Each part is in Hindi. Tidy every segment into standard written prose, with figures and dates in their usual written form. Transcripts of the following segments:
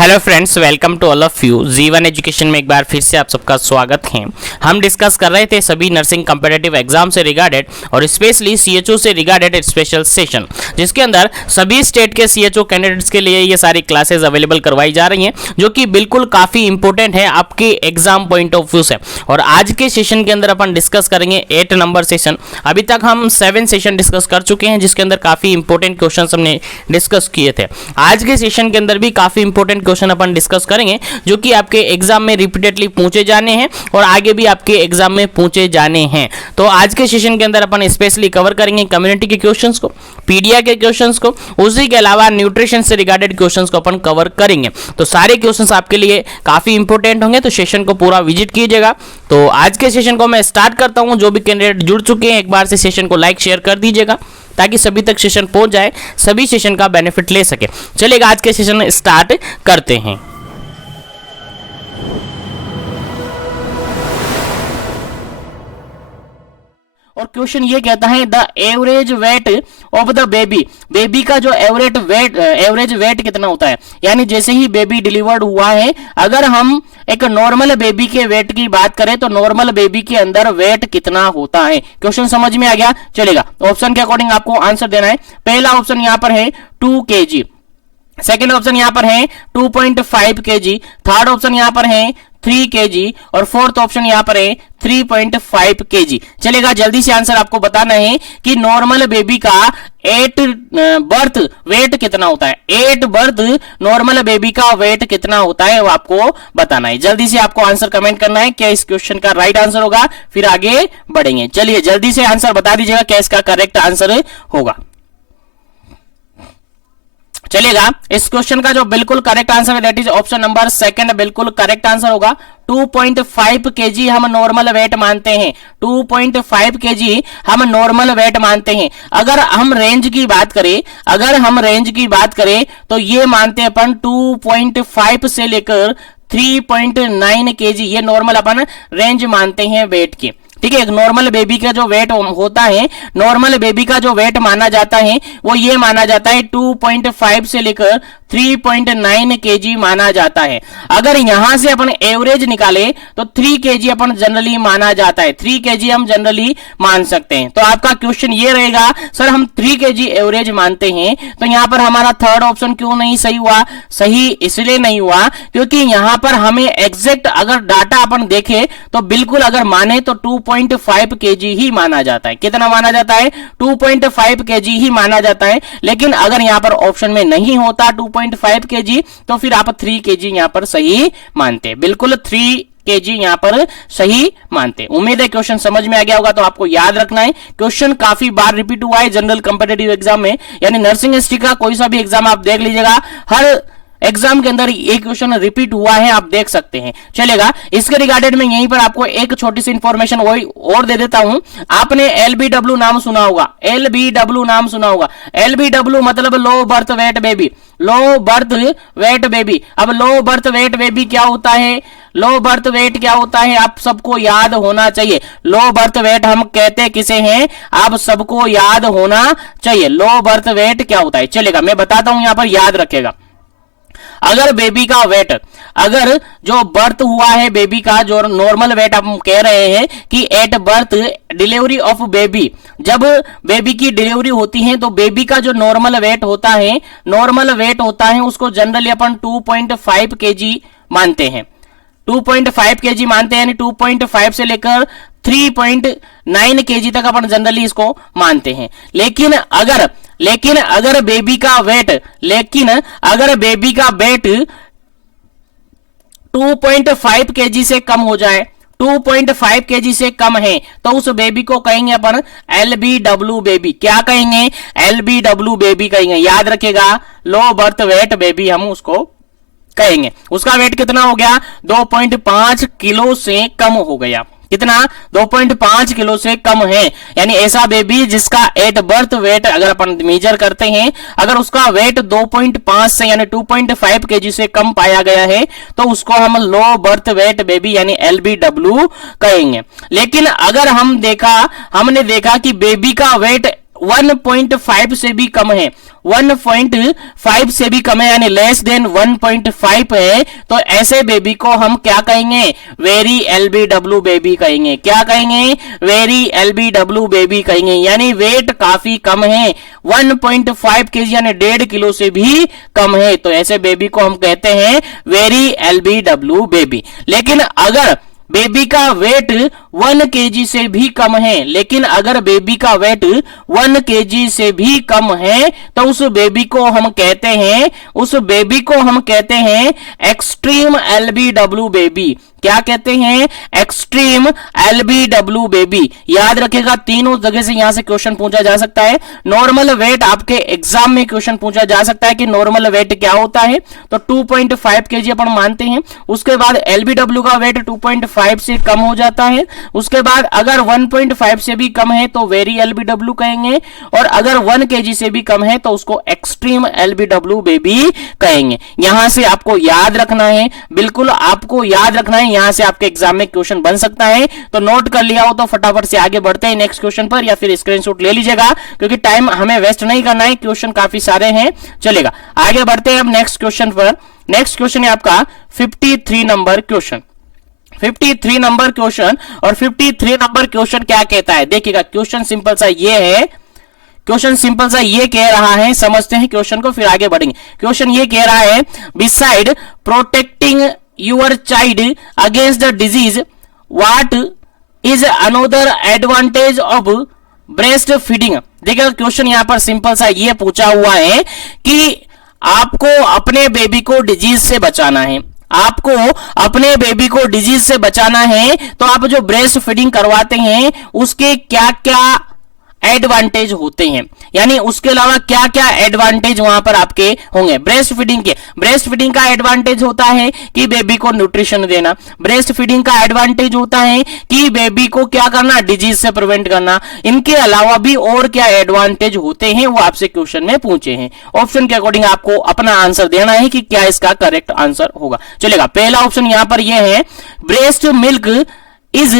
Hello friends, welcome to all of you. Jeevan education में एक बार फिर से आप सबका स्वागत है। हम डिस्कस कर रहे थे सभी नर्सिंग कॉम्पिटिटिव एग्जाम से रिगार्डेड और स्पेशली सीएचओ से रिगार्डेड एक स्पेशल सेशन, जिसके अंदर सभी स्टेट के सीएचओ कैंडिडेट्स के लिए ये सारी क्लासेस अवेलेबल करवाई जा रही हैं, जो कि बिल्कुल काफ़ी इंपॉर्टेंट है आपके एग्जाम पॉइंट ऑफ व्यू से। और आज के सेशन के अंदर अपन डिस्कस करेंगे 8 नंबर सेशन। अभी तक हम 7 सेशन डिस्कस कर चुके हैं, जिसके अंदर काफ़ी इंपॉर्टेंट क्वेश्चन हमने डिस्कस किए थे। आज के सेशन के अंदर भी काफ़ी इंपॉर्टेंट क्वेश्चन अपन डिस्कस करेंगे, जो कि आपके एग्जाम में रिपीटेडली पूछे जाने हैं और आगे भी आपके एग्जाम में पूछे जाने हैं। तो आज के सेशन के अंदर अपन स्पेशली कवर करेंगे कम्युनिटी के क्वेश्चंस को, पीडिया के क्वेश्चंस को, उसी के अलावा न्यूट्रिशन से रिगार्डेड क्वेश्चंस को अपन कवर करेंगे। तो सारे क्वेश्चंस आपके लिए काफी इंपॉर्टेंट होंगे, तो सेशन को पूरा विजिट कीजिएगा। तो आज के सेशन को मैं स्टार्ट करता हूं। जो भी कैंडिडेट जुड़ चुके हैं, एक बार से सेशन को लाइक शेयर कर दीजिएगा, ताकि सभी तक सेशन पहुंच जाए, सभी सेशन का बेनिफिट ले सके। चलिए आज के सेशन स्टार्ट करते हैं। और क्वेश्चन ये कहता है the average weight of the baby का जो एवरेज वेट कितना होता है। यानी जैसे ही बेबी डिलीवर्ड हुआ है, अगर हम एक नॉर्मल बेबी के वेट की बात करें तो नॉर्मल बेबी के अंदर वेट कितना होता है। क्वेश्चन समझ में आ गया? चलेगा, ऑप्शन के अकॉर्डिंग आपको आंसर देना है। पहला ऑप्शन यहां पर है 2 kg, सेकेंड ऑप्शन यहां पर है 2.5 kg, थर्ड ऑप्शन यहां पर है 3 kg और फोर्थ ऑप्शन यहां पर है 3.5 kg। चलेगा, जल्दी से आंसर आपको बताना है कि नॉर्मल बेबी का 8 बर्थ वेट कितना होता है। 8 बर्थ नॉर्मल बेबी का वेट कितना होता है, वो आपको बताना है। जल्दी से आपको आंसर कमेंट करना है क्या इस क्वेश्चन का राइट आंसर होगा, फिर आगे बढ़ेंगे। चलिए जल्दी से आंसर बता दीजिएगा क्या इसका करेक्ट आंसर होगा। चलेगा, इस क्वेश्चन का जो बिल्कुल करेक्ट आंसर है that is option number second, बिल्कुल करेक्ट आंसर होगा। 2.5 kg हम नॉर्मल वेट मानते हैं। 2.5 kg हम नॉर्मल वेट मानते हैं। अगर हम रेंज की बात करें तो ये मानते हैं अपन 2.5 से लेकर 3.9 kg, ये नॉर्मल अपन रेंज मानते हैं वेट की। ठीक है, एक नॉर्मल बेबी का जो वेट होता है, नॉर्मल बेबी का जो वेट माना जाता है वो ये माना जाता है 2.5 से लेकर 3.9 kg माना जाता है। अगर यहां से अपन एवरेज निकाले तो 3 kg अपन जनरली माना जाता है। 3 kg हम जनरली मान सकते हैं। तो आपका क्वेश्चन ये रहेगा, सर हम 3 kg एवरेज मानते हैं, तो यहां पर हमारा थर्ड ऑप्शन क्यों नहीं सही हुआ? सही इसलिए नहीं हुआ क्योंकि यहां पर हमें एग्जैक्ट अगर डाटा अपन देखें तो बिल्कुल अगर माने तो 2.5 kg ही माना जाता है। कितना माना जाता है? 2.5 kg ही माना जाता है। लेकिन अगर यहां पर ऑप्शन में नहीं होता 2.5 kg, तो फिर आप 3 kg यहां पर सही मानते, बिल्कुल 3 kg यहां पर सही मानते। उम्मीद है क्वेश्चन समझ में आ गया होगा। तो आपको याद रखना है, क्वेश्चन काफी बार रिपीट हुआ है जनरल कॉम्पिटिटिव एग्जाम में, यानी नर्सिंग हिस्ट्री का कोई सा भी एग्जाम आप देख लीजिएगा, हर एग्जाम के अंदर एक क्वेश्चन रिपीट हुआ है, आप देख सकते हैं। चलेगा, इसके रिगार्डेड में यहीं पर आपको एक छोटी सी इंफॉर्मेशन वही और दे देता हूं। आपने LBW नाम सुना होगा, LBW नाम सुना होगा। LBW मतलब low birth weight baby, low birth weight baby. अब लो बर्थ वेट बेबी क्या होता है? लो बर्थ वेट क्या होता है आप सबको याद होना चाहिए। लो बर्थ वेट हम कहते किसे हैं, आप सबको याद होना चाहिए। लो बर्थ वेट क्या होता है? चलेगा, मैं बताता हूं, यहां पर याद रखेगा। अगर बेबी का वेट, अगर जो बर्थ हुआ है बेबी का जो नॉर्मल वेट हम कह रहे हैं कि at birth delivery of baby, जब बेबी की डिलीवरी होती है तो बेबी का जो नॉर्मल वेट होता है उसको जनरली अपन 2.5 kg मानते हैं। 2.5 kg मानते हैं, यानी 2.5 से लेकर 3.9 kg तक अपन जनरली इसको मानते हैं। लेकिन अगर बेबी का वेट 2.5 kg से कम हो जाए, 2.5 kg से कम है, तो उस बेबी को कहेंगे अपन LBW बेबी। क्या कहेंगे? LBW बेबी कहेंगे। याद रखेगा, लो बर्थ वेट बेबी हम उसको कहेंगे। उसका वेट कितना हो गया? 2.5 किलो से कम हो गया। कितना? 2.5 किलो से कम है। यानी ऐसा बेबी जिसका एट बर्थ वेट अगर अपन मेजर करते हैं, अगर उसका वेट 2.5 से यानी 2.5 kg से कम पाया गया है, तो उसको हम लो बर्थ वेट बेबी यानी LBW कहेंगे। लेकिन अगर हमने देखा कि बेबी का वेट 1.5 से भी कम है, 1.5 से भी कम है, यानी लेस देन 1.5 है, तो ऐसे बेबी को हम क्या कहेंगे? वेरी एलबीडब्ल्यू बेबी कहेंगे। क्या कहेंगे? वेरी एलबीडब्ल्यू बेबी कहेंगे, यानी वेट काफी कम है, 1.5 केजी यानी 1.5 किलो से भी कम है, तो ऐसे बेबी को हम कहते हैं वेरी एलबीडब्ल्यू बेबी। लेकिन अगर बेबी का वेट 1 केजी से भी कम है, लेकिन अगर बेबी का वेट 1 केजी से भी कम है, तो उस बेबी को हम कहते हैं एक्सट्रीम एलबीडब्ल्यू बेबी। क्या कहते हैं? Extreme LBW baby. याद रखेगा, तीनों जगह से यहां से क्वेश्चन पूछा जा सकता है। नॉर्मल वेट आपके एग्जाम में क्वेश्चन पूछा जा सकता है कि नॉर्मल वेट क्या होता है, तो 2.5 केजी अपन मानते हैं। उसके बाद एलबीडब्ल्यू का वेट 2.5 से कम हो जाता है। उसके बाद अगर 1.5 से भी कम है तो वेरी एलबीडब्ल्यू कहेंगे, और अगर 1 केजी से भी कम है तो उसको एक्सट्रीम एलबीडब्ल्यू बेबी कहेंगे। यहां से आपको याद रखना है, बिल्कुल आपको याद रखना है, यहां से आपके एग्जाम में क्वेश्चन बन सकता है। तो नोट कर लिया हो तो फटाफट से आगे बढ़ते हैं नेक्स्ट क्वेश्चन पर, या फिर स्क्रीनशॉट ले लीजिएगा, क्योंकि टाइम हमें वेस्ट नहीं करना है, क्वेश्चन काफी सारे हैं। चलेगा, आगे बढ़ते हैं अब नेक्स्ट क्वेश्चन पर। नेक्स्ट क्वेश्चन है आपका 53 नंबर क्वेश्चन। 53 नंबर क्वेश्चन, और 53 नंबर क्वेश्चन क्या कहता है? देखिएगा, क्वेश्चन सिंपल सा ये है, क्वेश्चन सिंपल सा ये कह रहा है, समझते हैं क्वेश्चन को फिर आगे बढ़ेंगे। क्वेश्चन ये कह रहा है, beside protecting your child against the disease what is another advantage of breast feeding. देखिएगा, क्वेश्चन यहां पर सिंपल सा ये पूछा हुआ है कि आपको अपने बेबी को डिजीज से बचाना है, आपको अपने बेबी को डिजीज से बचाना है, तो आप जो ब्रेस्ट फीडिंग करवाते हैं उसके क्या क्या एडवांटेज होते हैं, यानी उसके अलावा क्या क्या एडवांटेज वहां पर आपके होंगे ब्रेस्ट फीडिंग के। ब्रेस्ट फीडिंग का एडवांटेज होता है कि बेबी को न्यूट्रिशन देना। ब्रेस्ट फीडिंग का एडवांटेज होता है कि बेबी को क्या करना? डिजीज से प्रिवेंट करना। इनके अलावा भी और क्या एडवांटेज होते हैं वो आपसे क्वेश्चन में पूछे हैं। ऑप्शन के अकॉर्डिंग आपको अपना आंसर देना है कि क्या इसका करेक्ट आंसर होगा। चलेगा, पहला ऑप्शन यहां पर यह है, breast milk is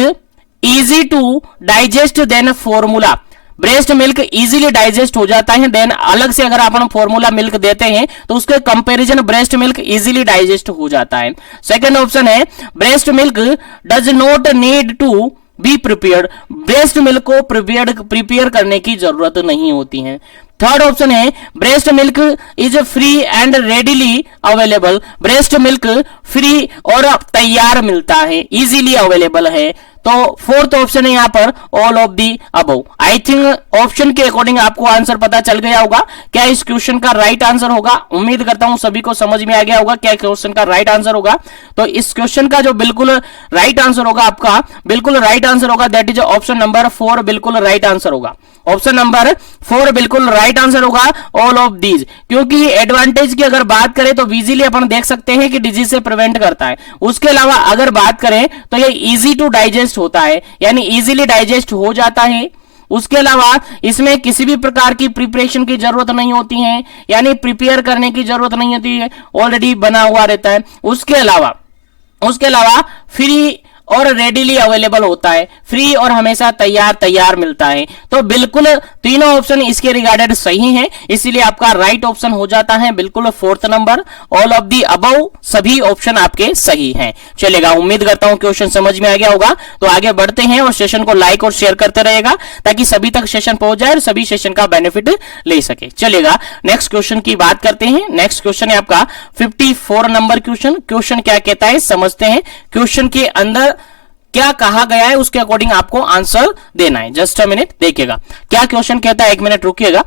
easy to digest than formula. Breast milk easily digest हो जाता है, देन अलग से अगर अपन फॉर्मूला मिल्क देते हैं तो उसके comparison breast milk easily digest हो जाता है। सेकंड ऑप्शन है, breast milk does not need to be prepared. Breast milk को प्रिपेयर करने की जरूरत नहीं होती है। थर्ड ऑप्शन है, breast milk is free and readily available. Breast milk free और तैयार मिलता है, इजीली अवेलेबल है। तो फोर्थ ऑप्शन है यहां पर all of the above. I think option के अकॉर्डिंग आपको आंसर पता चल गया होगा क्या इस क्वेश्चन का राइट आंसर होगा। उम्मीद करता हूं सभी को समझ में आ गया होगा क्या क्वेश्चन का राइट आंसर होगा। तो इस क्वेश्चन का जो बिल्कुल राइट आंसर होगा, आपका बिल्कुल राइट आंसर होगा, दैट इज ऑप्शन नंबर 4 बिल्कुल राइट आंसर होगा। ऑप्शन नंबर 4 बिल्कुल राइट आंसर होगा, ऑल ऑफ दीज। क्योंकि एडवांटेज की अगर बात करें तो इजीली अपन देख सकते हैं कि डिजीज से प्रिवेंट करता है। उसके अलावा अगर बात करें तो ये इजी टू डाइजेस्ट होता है, यानी इजीली डाइजेस्ट हो जाता है। उसके अलावा इसमें किसी भी प्रकार की प्रिपरेशन की जरूरत नहीं होती है, यानी प्रिपेयर करने की जरूरत नहीं होती है, ऑलरेडी बना हुआ रहता है। उसके अलावा फ्री और रेडिली अवेलेबल होता है, फ्री और हमेशा तैयार मिलता है। तो बिल्कुल तीनों ऑप्शन इसके रिगार्डेड सही हैं, इसीलिए आपका राइट ऑप्शन हो जाता है बिल्कुल fourth number, all of the above. सभी ऑप्शन आपके सही हैं। चलेगा, उम्मीद करता हूं क्वेश्चन समझ में आ गया होगा। तो आगे बढ़ते हैं और सेशन को लाइक और शेयर करते रहेगा ताकि सभी तक सेशन पहुंच जाए और सभी सेशन का बेनिफिट ले सके। चलेगा, नेक्स्ट क्वेश्चन की बात करते हैं। नेक्स्ट क्वेश्चन है आपका 54 नंबर क्वेश्चन। क्वेश्चन क्या कहता है समझते हैं। क्वेश्चन के अंदर क्या कहा गया है उसके अकॉर्डिंग आपको आंसर देना है। जस्ट अ मिनट, देखिएगा क्या क्वेश्चन कहता है, 1 मिनट रुकिएगा।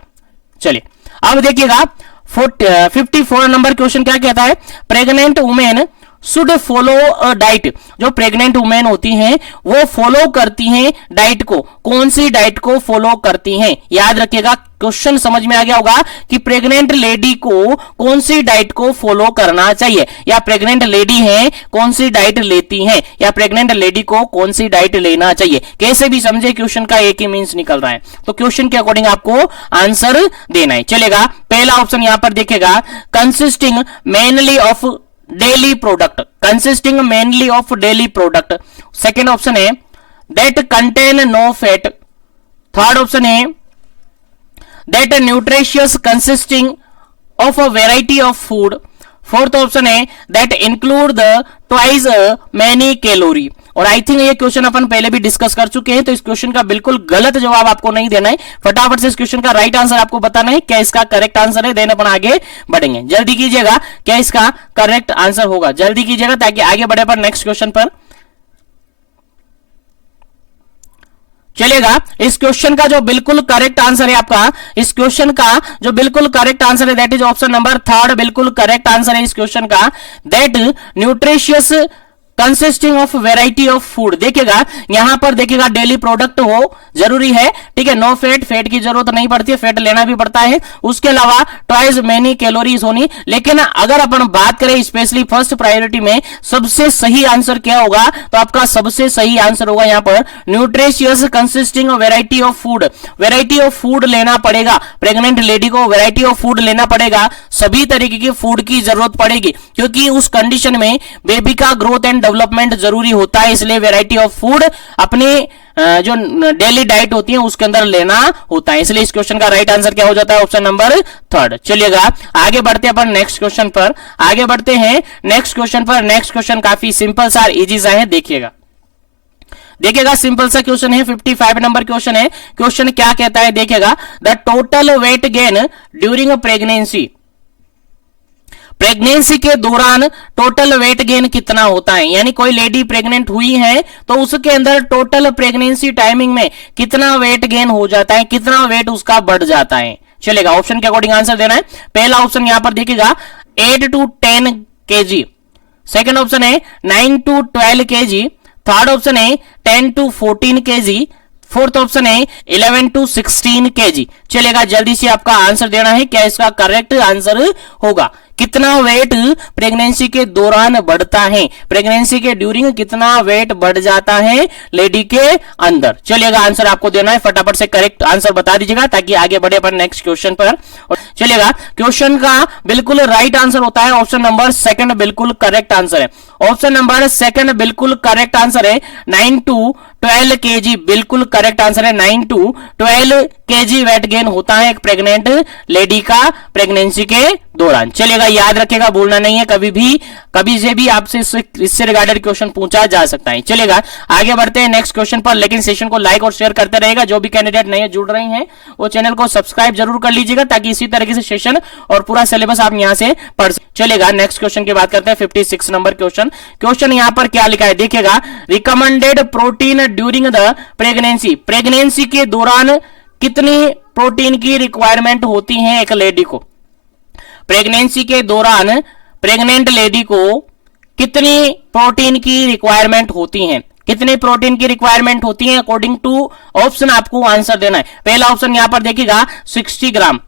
चलिए अब देखिएगा 54 नंबर क्वेश्चन क्या कहता है, pregnant women should follow a diet. जो प्रेग्नेंट वुमेन होती हैं वो फॉलो करती हैं डाइट को। कौन सी डाइट को फॉलो करती हैं? याद रखिएगा, क्वेश्चन समझ में आ गया होगा कि प्रेग्नेंट लेडी को कौन सी डाइट को फॉलो करना चाहिए, या प्रेग्नेंट लेडी है कौन सी डाइट लेती हैं, या प्रेग्नेंट लेडी को कौन सी डाइट लेना चाहिए। कैसे भी समझे, क्वेश्चन का एक ही मीन्स निकल रहा है, तो क्वेश्चन के अकॉर्डिंग आपको आंसर देना है। चलेगा, पहला ऑप्शन यहां पर देखेगा, consisting mainly of dairy product. Consisting mainly of dairy product. Second option है that contain no fat. Third option है that nutritious consisting of a variety of food. Fourth option है that include the twice many calorie. और आई थिंक ये क्वेश्चन अपन पहले भी डिस्कस कर चुके हैं, तो इस क्वेश्चन का बिल्कुल गलत जवाब आपको नहीं देना है, फटाफट से इस क्वेश्चन का राइट आंसर आपको बताना है क्या इसका करेक्ट आंसर है, देन अपन आगे बढ़ेंगे। जल्दी कीजिएगा, क्या इसका करेक्ट आंसर होगा, जल्दी कीजिएगा ताकि आगे बढ़े पर नेक्स्ट क्वेश्चन पर चलेगा। इस क्वेश्चन का जो बिल्कुल करेक्ट आंसर है आपका, इस क्वेश्चन का जो बिल्कुल करेक्ट आंसर है that is option number third, बिल्कुल करेक्ट आंसर है इस क्वेश्चन का, that nutritious consisting of variety of food. देखिएगा यहां पर देखिएगा डेली प्रोडक्ट हो जरूरी है, ठीक है, नो फैट, फैट की जरूरत नहीं पड़ती है, फैट लेना भी पड़ता है, उसके अलावा ट्वाइस मेनी कैलोरीज होनी। लेकिन अगर अपन बात करें स्पेशली फर्स्ट प्रायोरिटी में सबसे सही आंसर क्या होगा, तो आपका सबसे सही आंसर होगा यहां पर nutritious consisting of variety of food. Variety of food लेना पड़ेगा, प्रेग्नेंट लेडी को वेराइटी ऑफ फूड लेना पड़ेगा, सभी तरीके की फूड की जरूरत पड़ेगी, क्योंकि उस कंडीशन में बेबी का ग्रोथ एंड डेवलपमेंट जरूरी होता है, इसलिए वैरायटी ऑफ फूड अपने जो डेली डाइट होती है उसके अंदर लेना होता है। इसलिए इस क्वेश्चन का राइट आंसर क्या हो जाता है, ऑप्शन नंबर थर्ड। चलिएगा आगे बढ़ते हैं अपन नेक्स्ट क्वेश्चन पर, आगे बढ़ते हैं नेक्स्ट क्वेश्चन पर। नेक्स्ट क्वेश्चन काफी सिंपल सा इजी सा है, देखिएगा देखिएगा सिंपल सा क्वेश्चन है, 55 नंबर क्वेश्चन है। क्वेश्चन क्या कहता है देखिएगा, the total weight gain during pregnancy. Pregnancy के दौरान टोटल वेट गेन कितना होता है, यानी कोई लेडी प्रेग्नेंट हुई है तो उसके अंदर टोटल प्रेगनेंसी टाइमिंग में कितना वेट गेन हो जाता है, कितना वेट उसका बढ़ जाता है। चलेगा, ऑप्शन के अकॉर्डिंग आंसर देना है। पहला ऑप्शन यहां पर देखिएगा 8 to 10 kg, सेकेंड ऑप्शन है 9 to 12 kg, थर्ड ऑप्शन है 10 to 14 kg, फोर्थ ऑप्शन है 11 to 16 kg। चलेगा, जल्दी से आपका आंसर देना है क्या इसका करेक्ट आंसर होगा, कितना वेट प्रेगनेंसी के दौरान बढ़ता है, प्रेगनेंसी के ड्यूरिंग कितना वेट बढ़ जाता है लेडी के अंदर। चलिएगा, आंसर आपको देना है, फटाफट से करेक्ट आंसर बता दीजिएगा ताकि आगे बढ़े पर नेक्स्ट क्वेश्चन पर। चलिएगा, क्वेश्चन का बिल्कुल राइट आंसर होता है ऑप्शन नंबर सेकंड, बिल्कुल करेक्ट आंसर है। ऑप्शन नंबर सेकंड बिल्कुल करेक्ट आंसर है, 9 to 12 kg बिल्कुल करेक्ट आंसर है। 9 to 12 kg वेट गेन होता है एक प्रेग्नेंट लेडी का प्रेगनेंसी के दौरान। चलेगा, याद रखेगा, भूलना नहीं है, कभी भी कभी से भी आपसे इससे रिगार्डेड क्वेश्चन पूछा जा सकता है। चलेगा, आगे बढ़ते हैं नेक्स्ट क्वेश्चन पर, लेकिन सेशन को लाइक और शेयर करते रहेगा। जो भी कैंडिडेट नए जुड़ रहे हैं वो चैनल को सब्सक्राइब जरूर कर लीजिएगा ताकि इसी तरीके से सेशन और पूरा सिलेबस आप यहां से पढ़। चलेगा, नेक्स्ट क्वेश्चन की बात करते हैं, 56 नंबर क्वेश्चन। क्वेश्चन यहां पर क्या लिखा है देखिएगा, recommended protein during the pregnancy. Pregnancy के दौरान कितनी प्रोटीन की रिक्वायरमेंट होती है एक लेडी को, प्रेगनेंसी के दौरान प्रेग्नेंट लेडी को कितनी प्रोटीन की रिक्वायरमेंट होती है, कितनी प्रोटीन की रिक्वायरमेंट होती है अकॉर्डिंग टू ऑप्शन आपको आंसर देना है। पहला ऑप्शन यहां पर देखिएगा 60 ग्राम,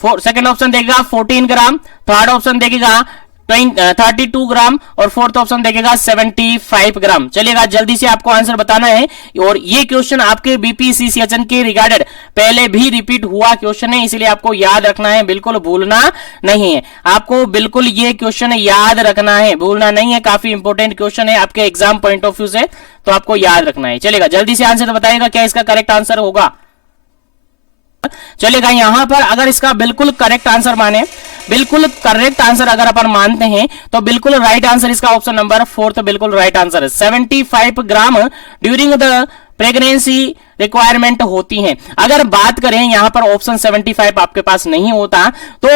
सेकंड ऑप्शन देखेगा 14 ग्राम, थर्ड ऑप्शन देखेगा 32 ग्राम और फोर्थ ऑप्शन देखेगा 75 ग्राम। चलिएगा, जल्दी से आपको आंसर बताना है। और ये क्वेश्चन आपके बीपीसीसीएचएन के रिगार्डेड पहले भी रिपीट हुआ क्वेश्चन है, इसलिए आपको याद रखना है, बिल्कुल भूलना नहीं है। आपको बिल्कुल ये क्वेश्चन याद रखना है, भूलना नहीं है, काफी इंपॉर्टेंट क्वेश्चन है आपके एग्जाम पॉइंट ऑफ व्यू से, तो आपको याद रखना है। चलेगा, जल्दी से आंसर बताइएगा क्या इसका करेक्ट आंसर होगा। चलेगा, यहां पर अगर इसका बिल्कुल करेक्ट आंसर माने, बिल्कुल करेक्ट आंसर अगर अपन मानते हैं तो बिल्कुल राइट आंसर इसका ऑप्शन नंबर फोर्थ बिल्कुल राइट आंसर है। 75 ग्राम ड्यूरिंग द प्रेगनेंसी रिक्वायरमेंट होती है। अगर बात करें यहां पर ऑप्शन 75 आपके पास नहीं होता तो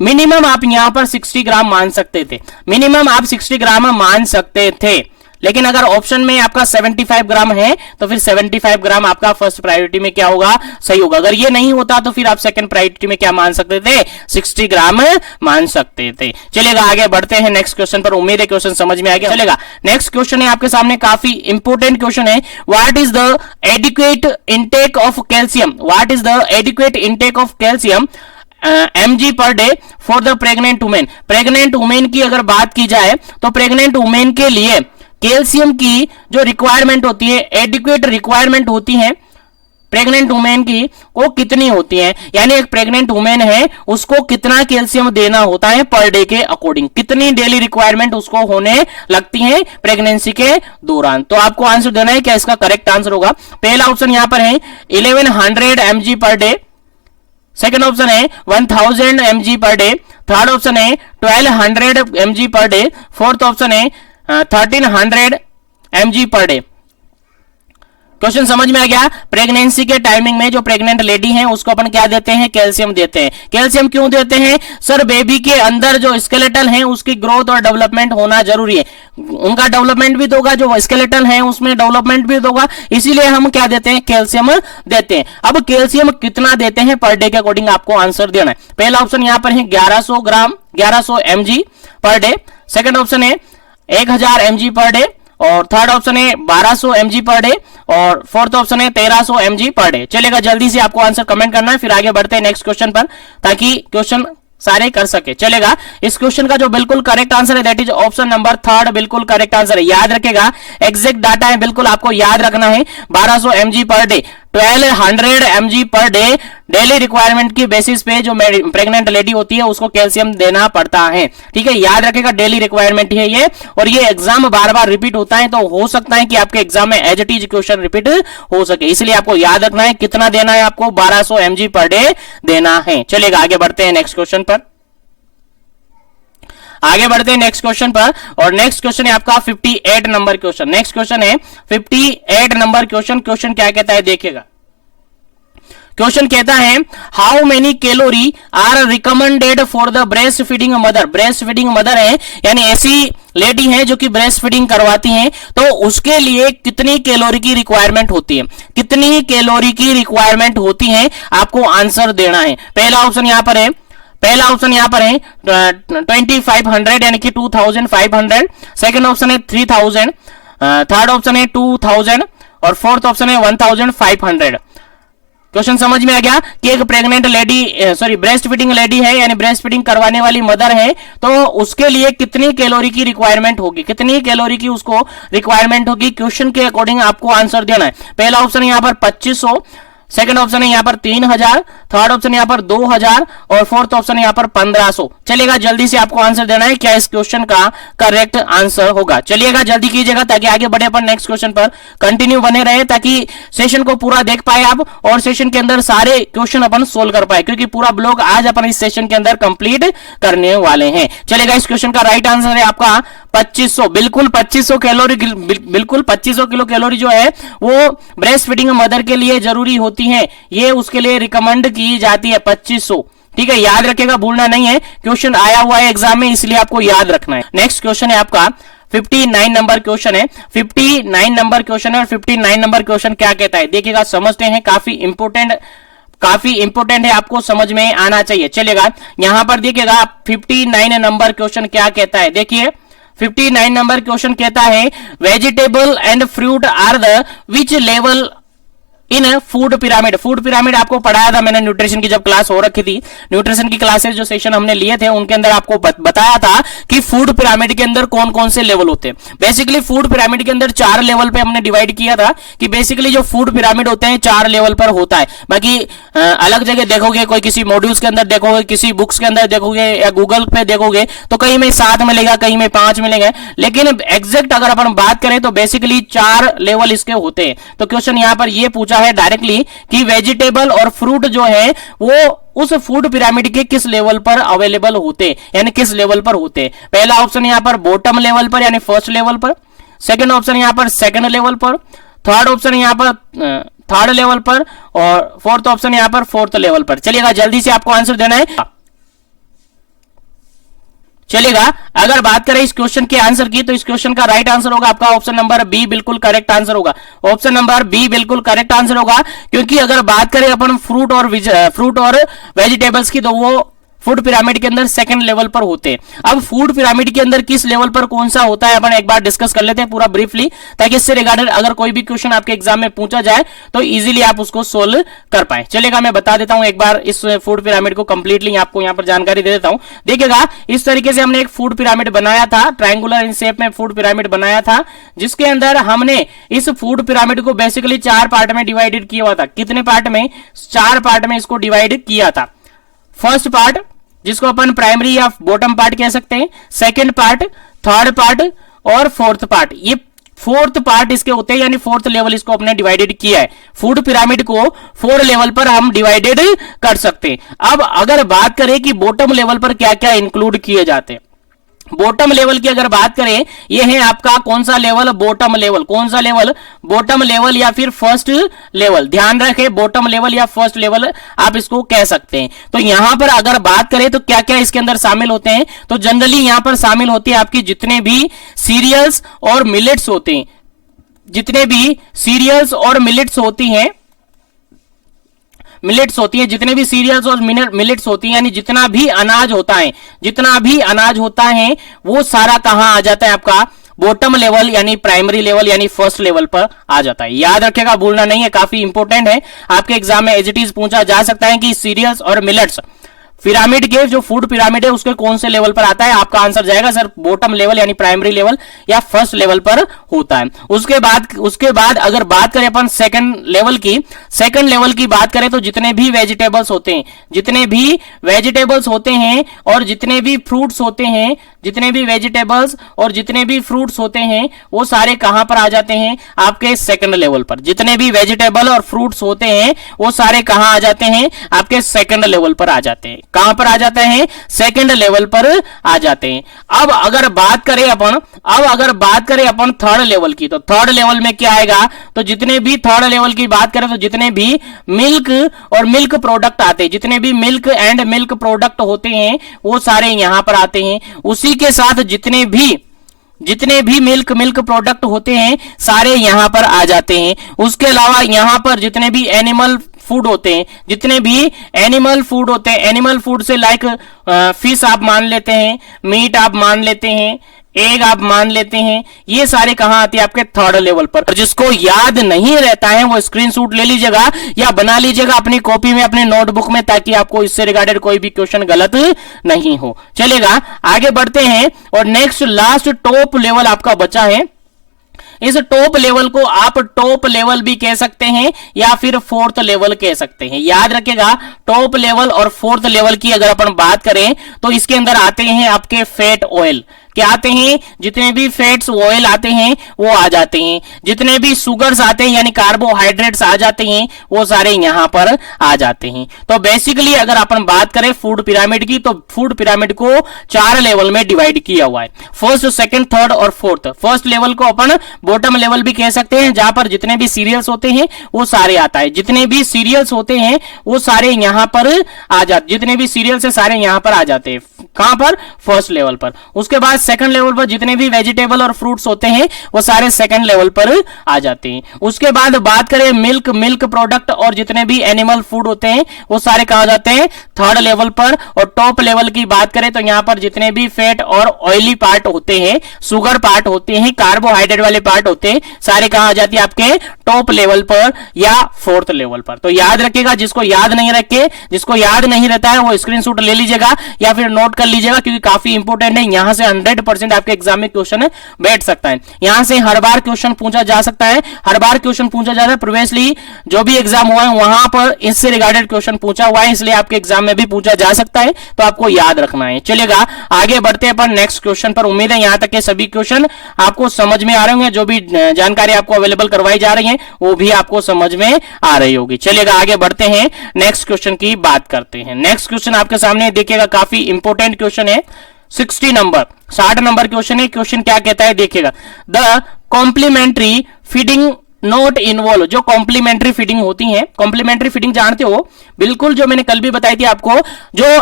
मिनिमम आप यहां पर 60 ग्राम मान सकते थे, मिनिमम आप 60 ग्राम मान सकते थे। लेकिन अगर ऑप्शन में आपका 75 ग्राम है तो फिर 75 ग्राम आपका फर्स्ट प्रायोरिटी में क्या होगा, सही होगा। अगर ये नहीं होता तो फिर आप सेकंड प्रायोरिटी में क्या मान सकते थे, 60 ग्राम मान सकते थे। चलेगा, आगे बढ़ते हैं नेक्स्ट क्वेश्चन पर, उम्मीद है क्वेश्चन समझ में आ गया। चलेगा, नेक्स्ट क्वेश्चन है आपके सामने, काफी इंपोर्टेंट क्वेश्चन है। What is the adequate intake of calcium, what is the adequate intake of calcium mg per day for the pregnant women. Pregnant women की अगर बात की जाए तो प्रेग्नेंट वुमेन के लिए कैल्शियम की जो रिक्वायरमेंट होती है, एडिक्वेट रिक्वायरमेंट होती है, प्रेग्नेंट वुमेन की वो कितनी होती है, यानी एक प्रेग्नेंट वुमेन है उसको कितना कैल्शियम देना होता है पर डे के अकॉर्डिंग, कितनी डेली रिक्वायरमेंट उसको होने लगती है प्रेगनेंसी के दौरान। तो आपको आंसर देना है, क्या इसका करेक्ट आंसर होगा। पहला ऑप्शन यहां पर है 1100 mg per day, second option है 1000 mg per day, third option है 1200 mg per day, fourth option है 1300 mg पर डे। क्वेश्चन समझ में आ गया। प्रेगनेंसी के टाइमिंग में जो प्रेग्नेंट लेडी है उसको अपन क्या देते हैं, कैल्शियम देते हैं। कैल्शियम क्यों देते हैं सर, बेबी के अंदर जो स्केलेटल है उसकी ग्रोथ और डेवलपमेंट होना जरूरी है, उनका डेवलपमेंट भी होगा, जो स्केलेटल है उसमें डेवलपमेंट भी होगा, इसीलिए हम क्या देते हैं, कैल्शियम देते हैं। अब कैल्शियम कितना देते हैं पर डे के अकॉर्डिंग आपको आंसर देना है। पहला ऑप्शन यहां पर है 1100 ग्राम 1100 mg per day, second option है 1000 mg पर डे, और थर्ड ऑप्शन है 1200 mg पर डे, और फोर्थ ऑप्शन है 1300 mg पर डे। चलेगा, जल्दी से आपको आंसर कमेंट करना है, फिर आगे बढ़ते हैं नेक्स्ट क्वेश्चन पर ताकि क्वेश्चन सारे कर सके। चलेगा, इस क्वेश्चन का जो बिल्कुल करेक्ट आंसर है that is option number third, बिल्कुल करेक्ट आंसर है। याद रखेगा, एग्जैक्ट डाटा है, बिल्कुल आपको याद रखना है। 1200 mg per day, 1200 mg per day daily requirement की बेसिस पे जो प्रेग्नेंट लेडी होती है उसको कैल्शियम देना पड़ता है। ठीक है, याद रखेगा, डेली रिक्वायरमेंट है ये, और ये एग्जाम बार बार रिपीट होता है, तो हो सकता है कि आपके एग्जाम में as it is question repeat हो सके, इसलिए आपको याद रखना है कितना देना है, आपको 1200 mg पर डे देना है। चलेगा, आगे बढ़ते हैं नेक्स्ट क्वेश्चन पर। आगे बढ़ते हैं नेक्स्ट क्वेश्चन पर, और नेक्स्ट क्वेश्चन है आपका 58 नंबर क्वेश्चन। नेक्स्ट क्वेश्चन है 58 नंबर क्वेश्चन। क्वेश्चन क्या कहता है देखिएगा, क्वेश्चन कहता है how many calorie are recommended for the breast feeding mother. Breast feeding mother है यानी ऐसी लेडी है जो कि ब्रेस्ट फीडिंग करवाती हैं, तो उसके लिए कितनी कैलोरी की रिक्वायरमेंट होती है, कितनी कैलोरी की रिक्वायरमेंट होती है, आपको आंसर देना है। पहला ऑप्शन यहां पर है 2500 यानी कि 2500, सेकंड ऑप्शन है 3000, थर्ड ऑप्शन है 2000, और फोर्थ ऑप्शन है 1500। क्वेश्चन समझ में आ गया कि एक pregnant lady breast feeding lady है यानी ब्रेस्ट फीडिंग करवाने वाली मदर है, तो उसके लिए कितनी कैलोरी की रिक्वायरमेंट होगी, कितनी कैलोरी की उसको रिक्वायरमेंट होगी, क्वेश्चन के अकॉर्डिंग आपको आंसर देना है। पहला ऑप्शन है यहां पर 2500, सेकंड ऑप्शन है यहां पर 3000, थर्ड ऑप्शन यहां पर 2000, और फोर्थ ऑप्शन यहां पर 1500। चलेगा, जल्दी से आपको आंसर देना है, क्या इस क्वेश्चन का करेक्ट आंसर होगा। चलिएगा, जल्दी कीजिएगा ताकि आगे बढ़े अपन नेक्स्ट क्वेश्चन पर, कंटिन्यू बने रहे ताकि सेशन को पूरा देख पाए आप, और सेशन के अंदर सारे क्वेश्चन अपन सोल्व कर पाए, क्योंकि पूरा ब्लॉग आज अपन इस सेशन के अंदर कंप्लीट करने वाले हैं। चलेगा, इस क्वेश्चन का राइट आंसर है आपका 2500, बिल्कुल 2500 कैलोरी, बिल्कुल 2500 किलो कैलोरी जो है वो ब्रेस्ट फीडिंग मदर के लिए जरूरी होती है, ये उसके लिए रिकमेंड की जाती है 2500। ठीक है, याद रखेगा, भूलना नहीं है, क्वेश्चन आया हुआ है एग्जाम में, इसलिए आपको याद रखना है। नेक्स्ट क्वेश्चन है आपका 59 नंबर क्वेश्चन है, 59 नंबर क्वेश्चन है, और 59 नंबर क्वेश्चन क्या कहता है देखिएगा, समझते हैं, काफी इंपोर्टेंट है, आपको समझ में आना चाहिए। चलेगा, यहां पर देखिएगा 59 नंबर क्वेश्चन क्या कहता है, देखिए 59 नंबर क्वेश्चन कहता है vegetable and fruit are the which level in food pyramid. Food pyramid आपको पढ़ाया था मैंने, न्यूट्रिशन की जब क्लास हो रखी थी, न्यूट्रिशन की क्लासेस जो सेशन हमने लिए थे उनके अंदर आपको बताया था कि फूड पिरामिड के अंदर कौन कौन से लेवल होते हैं। बेसिकली फूड पिरामिड के अंदर 4 लेवल पे हमने डिवाइड किया था कि बेसिकली जो फूड पिरामिड होते हैं 4 लेवल पर होता है। बाकी अलग जगह देखोगे, कोई किसी मॉड्यूल्स के अंदर देखोगे, किसी बुक्स के अंदर देखोगे, या गूगल पे देखोगे तो कहीं में 7 मिलेगा, कहीं में 5 मिलेगा, लेकिन एग्जैक्ट अगर अपन बात करें तो बेसिकली 4 लेवल इसके होते हैं। तो क्वेश्चन यहां पर यह पूछा है डायरेक्टली कि वेजिटेबल और फ्रूट जो है वो उस फूड पिरामिड के किस लेवल पर अवेलेबल होते, यानी किस लेवल पर होते। पहला ऑप्शन यहां पर बॉटम लेवल पर यानी फर्स्ट लेवल पर, सेकंड ऑप्शन यहां पर सेकंड लेवल पर, थर्ड ऑप्शन यहां पर थर्ड लेवल पर, और फोर्थ ऑप्शन यहां पर फोर्थ लेवल पर। चलिएगा, जल्दी से आपको आंसर देना है। चलेगा, अगर बात करें इस क्वेश्चन के आंसर की तो इस क्वेश्चन का राइट आंसर होगा आपका ऑप्शन नंबर बी, बिल्कुल करेक्ट आंसर होगा। ऑप्शन नंबर बी बिल्कुल करेक्ट आंसर होगा, क्योंकि अगर बात करें अपन फ्रूट और वेजिटेबल्स की तो वो फूड पिरामिड के अंदर सेकंड लेवल पर होते हैं। अब फूड पिरामिड के अंदर किस लेवल पर कौन सा होता है अपन एक बार डिस्कस कर लेते हैं पूरा ब्रीफली, ताकि इससे रिगार्डेड अगर कोई भी क्वेश्चन आपके एग्जाम में पूछा जाए तो इजीली आप उसको सोल्व कर पाए। चलेगा, मैं बता देता हूं एक बार इस फूड पिरामिड को कंप्लीटली आपको यहां पर जानकारी दे देता हूं। देखिएगा, इस तरीके से हमने एक फूड पिरामिड बनाया था, ट्रायंगुलर इन शेप में फूड पिरामिड बनाया था, जिसके अंदर हमने इस फूड पिरामिड को बेसिकली 4 पार्ट में डिवाइडेड किया हुआ था। कितने पार्ट में? 4 पार्ट में इसको डिवाइड किया था। फर्स्ट पार्ट जिसको अपन प्राइमरी या बॉटम पार्ट कह सकते हैं, सेकंड पार्ट, थर्ड पार्ट और फोर्थ पार्ट। ये फोर्थ पार्ट इसके होते हैं, यानी फोर्थ लेवल इसको अपने डिवाइडेड किया है। फूड पिरामिड को 4 लेवल पर हम डिवाइडेड कर सकते हैं। अब अगर बात करें कि बॉटम लेवल पर क्या क्या इंक्लूड किए जाते हैं, बॉटम लेवल की अगर बात करें, ये है आपका कौन सा लेवल? Bottom level. कौन सा लेवल? बॉटम लेवल या फिर फर्स्ट लेवल। ध्यान रखें, बॉटम लेवल या फर्स्ट लेवल आप इसको कह सकते हैं। तो यहां पर अगर बात करें तो क्या क्या इसके अंदर शामिल होते हैं, तो जनरली यहां पर शामिल होती है आपकी जितने भी सीरियल्स और मिलेट्स होते हैं, जितने भी सीरियल्स और मिलेट्स होती हैं, मिलेट्स होती है, जितने भी सीरियल्स और मिलेट्स होती हैं, यानी जितना भी अनाज होता है, जितना भी अनाज होता है वो सारा कहां आ जाता है? आपका बॉटम लेवल यानी प्राइमरी लेवल यानी फर्स्ट लेवल पर आ जाता है। याद रखेगा, भूलना नहीं है, काफी इंपॉर्टेंट है, आपके एग्जाम में एज इट इज पूछा जा सकता है कि सीरियल्स और मिलेट्स पिरामिड के जो फूड पिरामिड है उसके कौन से लेवल पर आता है। आपका आंसर जाएगा सर बॉटम लेवल यानी प्राइमरी लेवल या फर्स्ट लेवल पर होता है। उसके बाद अगर बात करें अपन सेकंड लेवल की, सेकंड लेवल की बात करें तो जितने भी वेजिटेबल्स होते हैं, जितने भी वेजिटेबल्स होते हैं और जितने भी फ्रूट्स होते हैं, जितने भी वेजिटेबल्स और जितने भी फ्रूट्स होते हैं वो सारे कहां पर आ जाते हैं? आपके सेकंड लेवल पर। जितने भी वेजिटेबल और फ्रूट्स होते हैं वो सारे कहां आ जाते हैं? आपके सेकंड लेवल पर आ जाते हैं। कहां पर आ जाते हैं? सेकंड लेवल पर आ जाते हैं। अब अगर बात करें अपन थर्ड लेवल की, तो थर्ड लेवल में क्या आएगा? तो जितने भी थर्ड लेवल की बात करें तो जितने भी मिल्क और मिल्क प्रोडक्ट आते हैं, जितने भी मिल्क एंड मिल्क प्रोडक्ट होते हैं वो सारे यहां पर आते हैं। उसी के साथ जितने भी मिल्क प्रोडक्ट होते हैं सारे यहां पर आ जाते हैं। उसके अलावा यहां पर जितने भी एनिमल फूड होते हैं, जितने भी एनिमल फूड होते हैं, एनिमल फूड से लाइक फिश आप मान लेते हैं, मीट आप मान लेते हैं, एग आप मान लेते हैं, ये सारे कहां आते हैं? आपके थर्ड लेवल पर। और जिसको याद नहीं रहता है वो स्क्रीनशॉट ले लीजिएगा या बना लीजिएगा अपनी कॉपी में, अपने नोटबुक में, ताकि आपको इससे रिगार्डेड कोई भी क्वेश्चन गलत नहीं हो। चलेगा, आगे बढ़ते हैं और नेक्स्ट लास्ट टॉप लेवल आपका बचा है। इस टॉप लेवल को आप टॉप लेवल भी कह सकते हैं या फिर फोर्थ लेवल कह सकते हैं। याद रखिएगा, टॉप लेवल और फोर्थ लेवल की अगर अपन बात करें तो इसके अंदर आते हैं आपके फैट ऑयल। क्या आते हैं? जितने भी फैट्स ऑयल आते हैं वो आ जाते हैं, जितने भी शुगर्स आते हैं यानी कार्बोहाइड्रेट्स आ जाते हैं वो सारे यहां पर आ जाते हैं। तो बेसिकली अगर अपन बात करें फूड पिरामिड की, तो फूड पिरामिड को 4 लेवल में डिवाइड किया हुआ है, फर्स्ट, सेकंड, थर्ड और फोर्थ। फर्स्ट लेवल को अपन बॉटम लेवल भी कह सकते हैं, जहां पर जितने भी सीरियल्स होते हैं वो सारे आता है, जितने भी सीरियल्स होते हैं वो सारे यहां पर आ जाते, जितने भी सीरियल से सारे यहां पर आ जाते हैं। कहां पर? फर्स्ट लेवल पर। उसके बाद सेकंड लेवल पर जितने भी वेजिटेबल और फ्रूट्स होते हैं वो सारे सेकंड लेवल पर आ जाते हैं। उसके बाद बात करें मिल्क प्रोडक्ट और जितने भी एनिमल फूड होते हैं वो सारे कहा जाते हैं थर्ड लेवल पर। और टॉप लेवल की बात करें तो यहां पर जितने भी फैट और ऑयली पार्ट होते हैं, शुगर पार्ट होते हैं, कार्बोहाइड्रेट वाले पार्ट होते हैं, सारे कहा जाते हैं आपके टॉप लेवल पर या फोर्थ लेवल पर। तो याद रखिएगा, जिसको याद नहीं रहता है वो स्क्रीनशॉट ले लीजिएगा या फिर नोट कर लीजिएगा, क्योंकि काफी इंपॉर्टेंट है। यहां से 100% आपके एग्जाम में क्वेश्चन बैठ सकता है। यहां से हर बार क्वेश्चन पूछा जा सकता है, हर बार क्वेश्चन पूछा जाता है। प्रीवियसली जो भी एग्जाम हुआ है वहां पर इससे रिगार्डेड क्वेश्चन पूछा हुआ है, इसलिए आपके एग्जाम में भी पूछा जा सकता है, तो आपको याद रखना है। चलेगा, आगे बढ़ते हैं अपन नेक्स्ट क्वेश्चन पर। उम्मीद है यहां तक के सभी क्वेश्चन आपको समझ में आ रहे होंगे, जो भी जानकारी आपको अवेलेबल करवाई जा रही है वो भी आपको समझ में आ रही होगी। चलेगा, आगे बढ़ते हैं, नेक्स्ट क्वेश्चन की बात करते हैं। नेक्स्ट क्वेश्चन आपके सामने देखिएगा, काफी इंपॉर्टेंट क्वेश्चन है, 60 नंबर क्वेश्चन है। क्वेश्चन क्या कहता है देखिएगा, the complementary feeding not involve. जो कॉम्प्लीमेंट्री फीडिंग होती है, कॉम्प्लीमेंट्री फीडिंग जानते हो बिल्कुल, जो मैंने कल भी बताई थी आपको, जो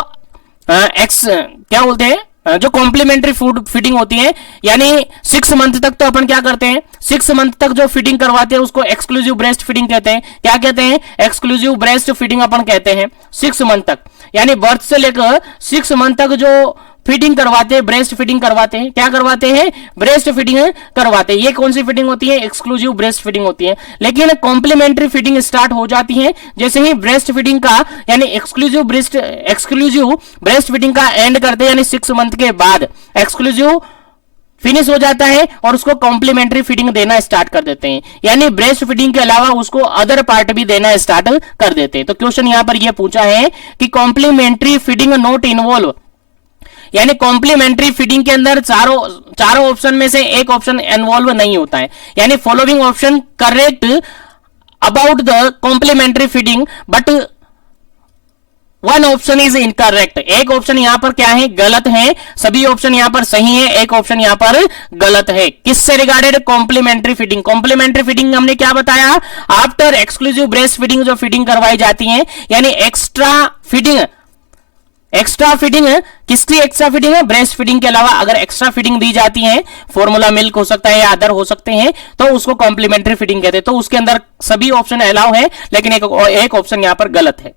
क्या बोलते हैं जो कॉम्प्लीमेंट्री फूड फीडिंग होती है, यानी 6 मंथ तक तो अपन क्या करते हैं, 6 मंथ तक जो फीडिंग करवाते हैं उसको एक्सक्लूसिव ब्रेस्ट फीडिंग कहते हैं। क्या कहते हैं? एक्सक्लूसिव ब्रेस्ट फीडिंग अपन कहते हैं 6 मंथ तक, यानी बर्थ से लेकर 6 मंथ तक जो फीडिंग करवाते हैं, ब्रेस्ट फीडिंग करवाते हैं। क्या करवाते हैं? ब्रेस्ट फीडिंग करवाते हैं। ये कौन सी फीडिंग होती है? एक्सक्लूसिव ब्रेस्ट फीडिंग होती है। लेकिन कॉम्प्लीमेंट्री फीडिंग स्टार्ट हो जाती है जैसे ही ब्रेस्ट फीडिंग का, यानी एक्सक्लूसिव ब्रेस्ट फीडिंग का एंड करते हैं, यानी 6 मंथ के बाद एक्सक्लूसिव फिनिश हो जाता है और उसको कॉम्प्लीमेंट्री फीडिंग देना स्टार्ट कर देते हैं, यानी ब्रेस्ट फीडिंग के अलावा उसको अदर पार्ट भी देना स्टार्ट कर देते हैं। तो क्वेश्चन यहां पर यह पूछा है कि कॉम्प्लीमेंट्री फीडिंग नॉट इन्वॉल्व, यानी कॉम्प्लीमेंट्री फीडिंग के अंदर चारों ऑप्शन में से एक ऑप्शन इन्वॉल्व नहीं होता है, यानी following option correct about the complementary feeding but one option is incorrect. एक ऑप्शन यहां पर क्या है? गलत है। सभी ऑप्शन यहां पर सही है, एक ऑप्शन यहां पर गलत है। किससे regarded? Complementary feeding. Complementary feeding हमने क्या बताया? आफ्टर एक्सक्लूसिव ब्रेस्ट फीडिंग जो फीडिंग करवाई जाती है, यानी एक्स्ट्रा फीडिंग किसकी एक्स्ट्रा फीडिंग है? ब्रेस्ट फीडिंग के अलावा अगर एक्स्ट्रा फीडिंग दी जाती है, फॉर्मूला मिल्क हो सकता है या अदर हो सकते हैं, तो उसको कॉम्प्लीमेंट्री फीडिंग कहते हैं। तो उसके अंदर सभी ऑप्शन अलाउ है, लेकिन एक ऑप्शन यहां पर गलत है।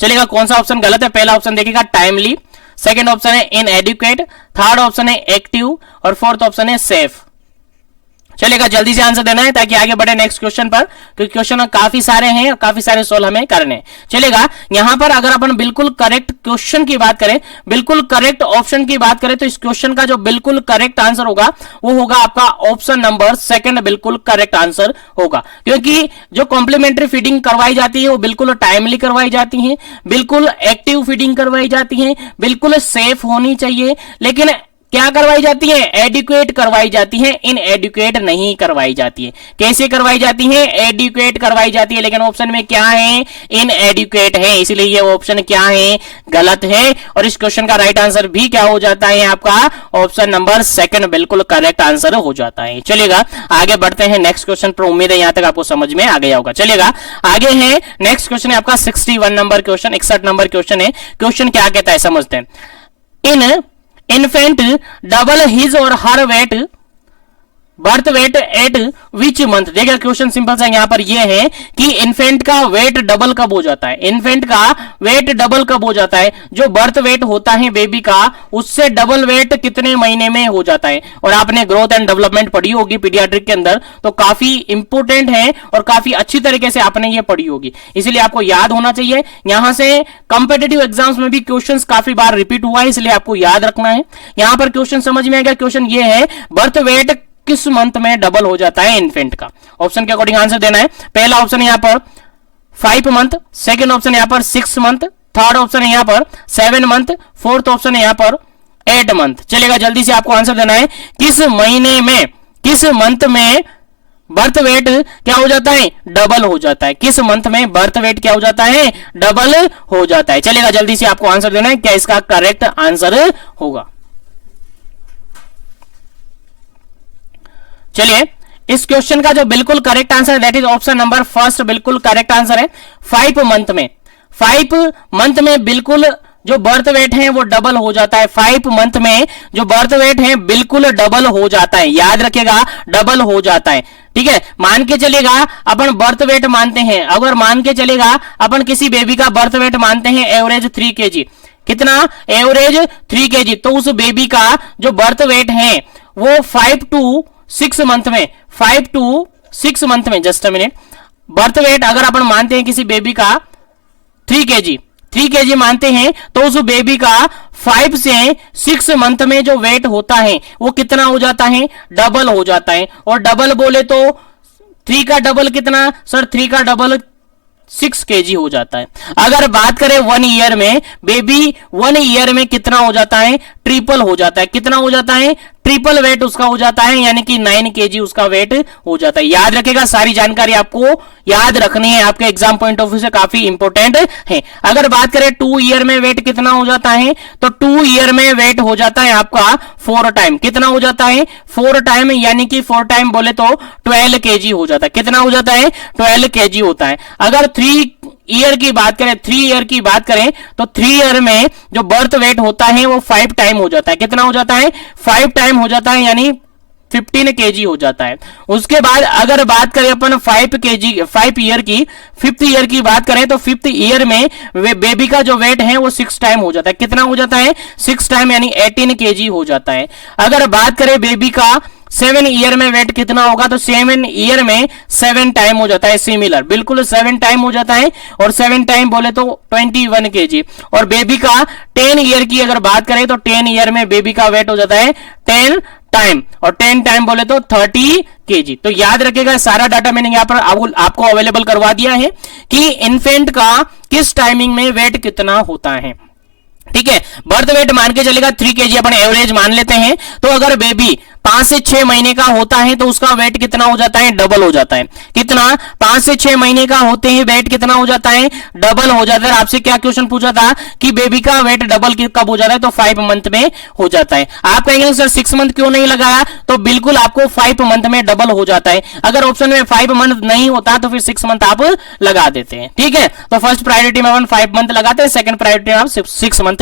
चलेगा, कौन सा ऑप्शन गलत है? पहला ऑप्शन देखिएगा टाइमली, सेकंड ऑप्शन है इनएडिक्वेट, थर्ड ऑप्शन है एक्टिव और फोर्थ ऑप्शन है सेफ। चलेगा, जल्दी से आंसर देना है ताकि आगे बढ़े नेक्स्ट क्वेश्चन पर, क्योंकि क्वेश्चन काफी सारे हैं और काफी सारे सोल्व हमें करने हैं। चलेगा, यहां पर अगर अपन बिल्कुल करेक्ट क्वेश्चन की बात करें, बिल्कुल करेक्ट ऑप्शन की बात करें, तो इस क्वेश्चन का जो बिल्कुल करेक्ट आंसर होगा वो होगा आपका ऑप्शन नंबर सेकंड, बिल्कुल करेक्ट आंसर होगा। क्योंकि जो कॉम्प्लीमेंट्री फीडिंग करवाई जाती है वो बिल्कुल टाइमली करवाई जाती है, बिल्कुल एक्टिव फीडिंग करवाई जाती है, बिल्कुल सेफ होनी चाहिए, लेकिन क्या करवाई जाती है? एडिक्वेट करवाई जाती है, इनएडिक्वेट नहीं करवाई जाती है। कैसे करवाई जाती है? एडिक्वेट करवाई जाती है, लेकिन ऑप्शन में क्या है? इनएडिक्वेट है, इसलिए ये ऑप्शन क्या है? गलत है। और इस क्वेश्चन का राइट आंसर भी क्या हो जाता है? आपका ऑप्शन नंबर सेकंड बिल्कुल करेक्ट आंसर हो जाता है। चलेगा, आगे बढ़ते हैं नेक्स्ट क्वेश्चन पर। उम्मीद है यहां तक आपको समझ में आ गया होगा। चलेगा, आगे है नेक्स्ट क्वेश्चन है आपका 61 नंबर क्वेश्चन, 61 नंबर क्वेश्चन है। क्वेश्चन क्या कहता है समझते हैं। इन infant double his or her weight birth weight eight which month. देखिए क्वेश्चन सिंपल सा यहां पर यह है कि इन्फेंट का वेट डबल कब हो जाता है? इन्फेंट का वेट डबल कब हो जाता है? जो बर्थ वेट होता है बेबी का, उससे डबल वेट कितने महीने में हो जाता है? और आपने ग्रोथ एंड डेवलपमेंट पढ़ी होगी पीडियाट्रिक के अंदर, तो काफी इंपोर्टेंट है और काफी अच्छी तरीके से आपने ये पढ़ी होगी, इसलिए आपको याद होना चाहिए। यहां से कंपेटिटिव एग्जाम्स में भी क्वेश्चन काफी बार रिपीट हुआ है, इसलिए आपको याद रखना है। यहां पर क्वेश्चन समझ में आ गया। क्वेश्चन ये है, बर्थ वेट किस मंथ में डबल हो जाता है इन्फेंट का? ऑप्शन के अकॉर्डिंग आंसर देना है। पहला ऑप्शन यहां पर 5 मंथ, सेकंड ऑप्शन यहां पर 6 मंथ, थर्ड ऑप्शन है यहां पर 7 मंथ, फोर्थ ऑप्शन है यहां पर 8 मंथ। चलेगा, जल्दी से आपको आंसर देना है। किस महीने में, किस मंथ में बर्थ वेट क्या हो जाता है? डबल हो जाता है। किस मंथ में बर्थ वेट क्या हो जाता है? डबल हो जाता है। चलेगा, जल्दी से आपको आंसर देना है, क्या इसका करेक्ट आंसर होगा। चलिए, इस क्वेश्चन का जो बिल्कुल करेक्ट आंसर है that is option number first, बिल्कुल करेक्ट आंसर है। 5 मंथ में, 5 मंथ में बिल्कुल जो बर्थ वेट है वो डबल हो जाता है। 5 मंथ में जो बर्थ वेट है बिल्कुल डबल हो जाता है, याद रखिएगा, डबल हो जाता है। ठीक है, मान के चलेगा अपन बर्थ वेट मानते हैं, अगर मान के चलेगा अपन किसी बेबी का बर्थ वेट मानते हैं एवरेज 3 kg, कितना? एवरेज 3 kg, तो उस बेबी का जो बर्थ वेट है वो 5 to 6 मंथ में, 5 to 6 मंथ में, just a minute, birth weight अगर अपन मानते हैं किसी बेबी का 3 kg मानते हैं, तो उस बेबी का 5 से 6 मंथ में जो वेट होता है वो कितना हो जाता है? डबल हो जाता है। और डबल बोले तो 3 का डबल कितना सर? 3 का डबल 6 kg हो जाता है। अगर बात करें 1 ईयर में, बेबी 1 ईयर में कितना हो जाता है? ट्रिपल हो जाता है। कितना हो जाता है? ट्रिपल वेट उसका हो जाता है, यानी कि 9 kg उसका वेट हो जाता है। याद रखेगा, सारी जानकारी आपको याद रखनी है, आपके एग्जाम पॉइंट ऑफ व्यू से काफी इंपोर्टेंट है। अगर बात करें 2 ईयर में वेट कितना हो जाता है, तो 2 ईयर में वेट हो जाता है आपका 4 टाइम। कितना हो जाता है? 4 टाइम, यानी कि 4 टाइम बोले तो 12 kg हो जाता है। कितना हो जाता है? 12 kg होता है। अगर 3 ईयर की बात करें, 3 ईयर की बात करें, तो 3 ईयर में जो बर्थ वेट होता है वो 5 टाइम हो जाता है। कितना हो जाता है? 5 टाइम हो जाता है, यानी 15 केजी हो जाता है। उसके बाद अगर बात करें अपन 5 ईयर की, 5th ईयर की बात करें, तो 5th ईयर में बेबी का जो वेट है वो 6 टाइम हो जाता है। कितना हो जाता है? 6 टाइम, यानी 18 केजी हो जाता है। अगर बात करें बेबी का 7 ईयर में वेट कितना होगा, तो 7 ईयर में 7 टाइम हो जाता है। सिमिलर, बिल्कुल 7 टाइम हो जाता है, और 7 टाइम बोले तो 21 केजी। और बेबी का 10 ईयर की अगर बात करें, तो 10 ईयर में बेबी का वेट हो जाता है 10 टाइम, और 10 टाइम बोले तो 30 केजी। तो याद रखिएगा, सारा डाटा मैंने यहां पर आपको अवेलेबल करवा दिया है कि इन्फेंट का किस टाइमिंग में वेट कितना होता है। ठीक है, बर्थ वेट मान के चलेगा 3 केजी, अपन एवरेज मान लेते हैं। तो अगर बेबी 5 से 6 महीने का होता है तो उसका वेट कितना हो जाता है? डबल हो जाता है। कितना? 5 से 6 महीने का होते ही वेट कितना हो जाता है? डबल हो जाता है। आपसे क्या क्वेश्चन पूछा था कि बेबी का वेट डबल कब हो जाता है? तो 5 मंथ में हो जाता है। आप कहेंगे सर 6 मंथ क्यों नहीं लगाया? तो बिल्कुल आपको 5 मंथ में डबल हो जाता है। अगर ऑप्शन में 5 मंथ नहीं होता तो फिर 6 मंथ आप लगा देते हैं। ठीक है, तो फर्स्ट प्रायोरिटी में 5 मंथ लगाते हैं, सेकंड प्रायोरिटी में आप 6 मंथ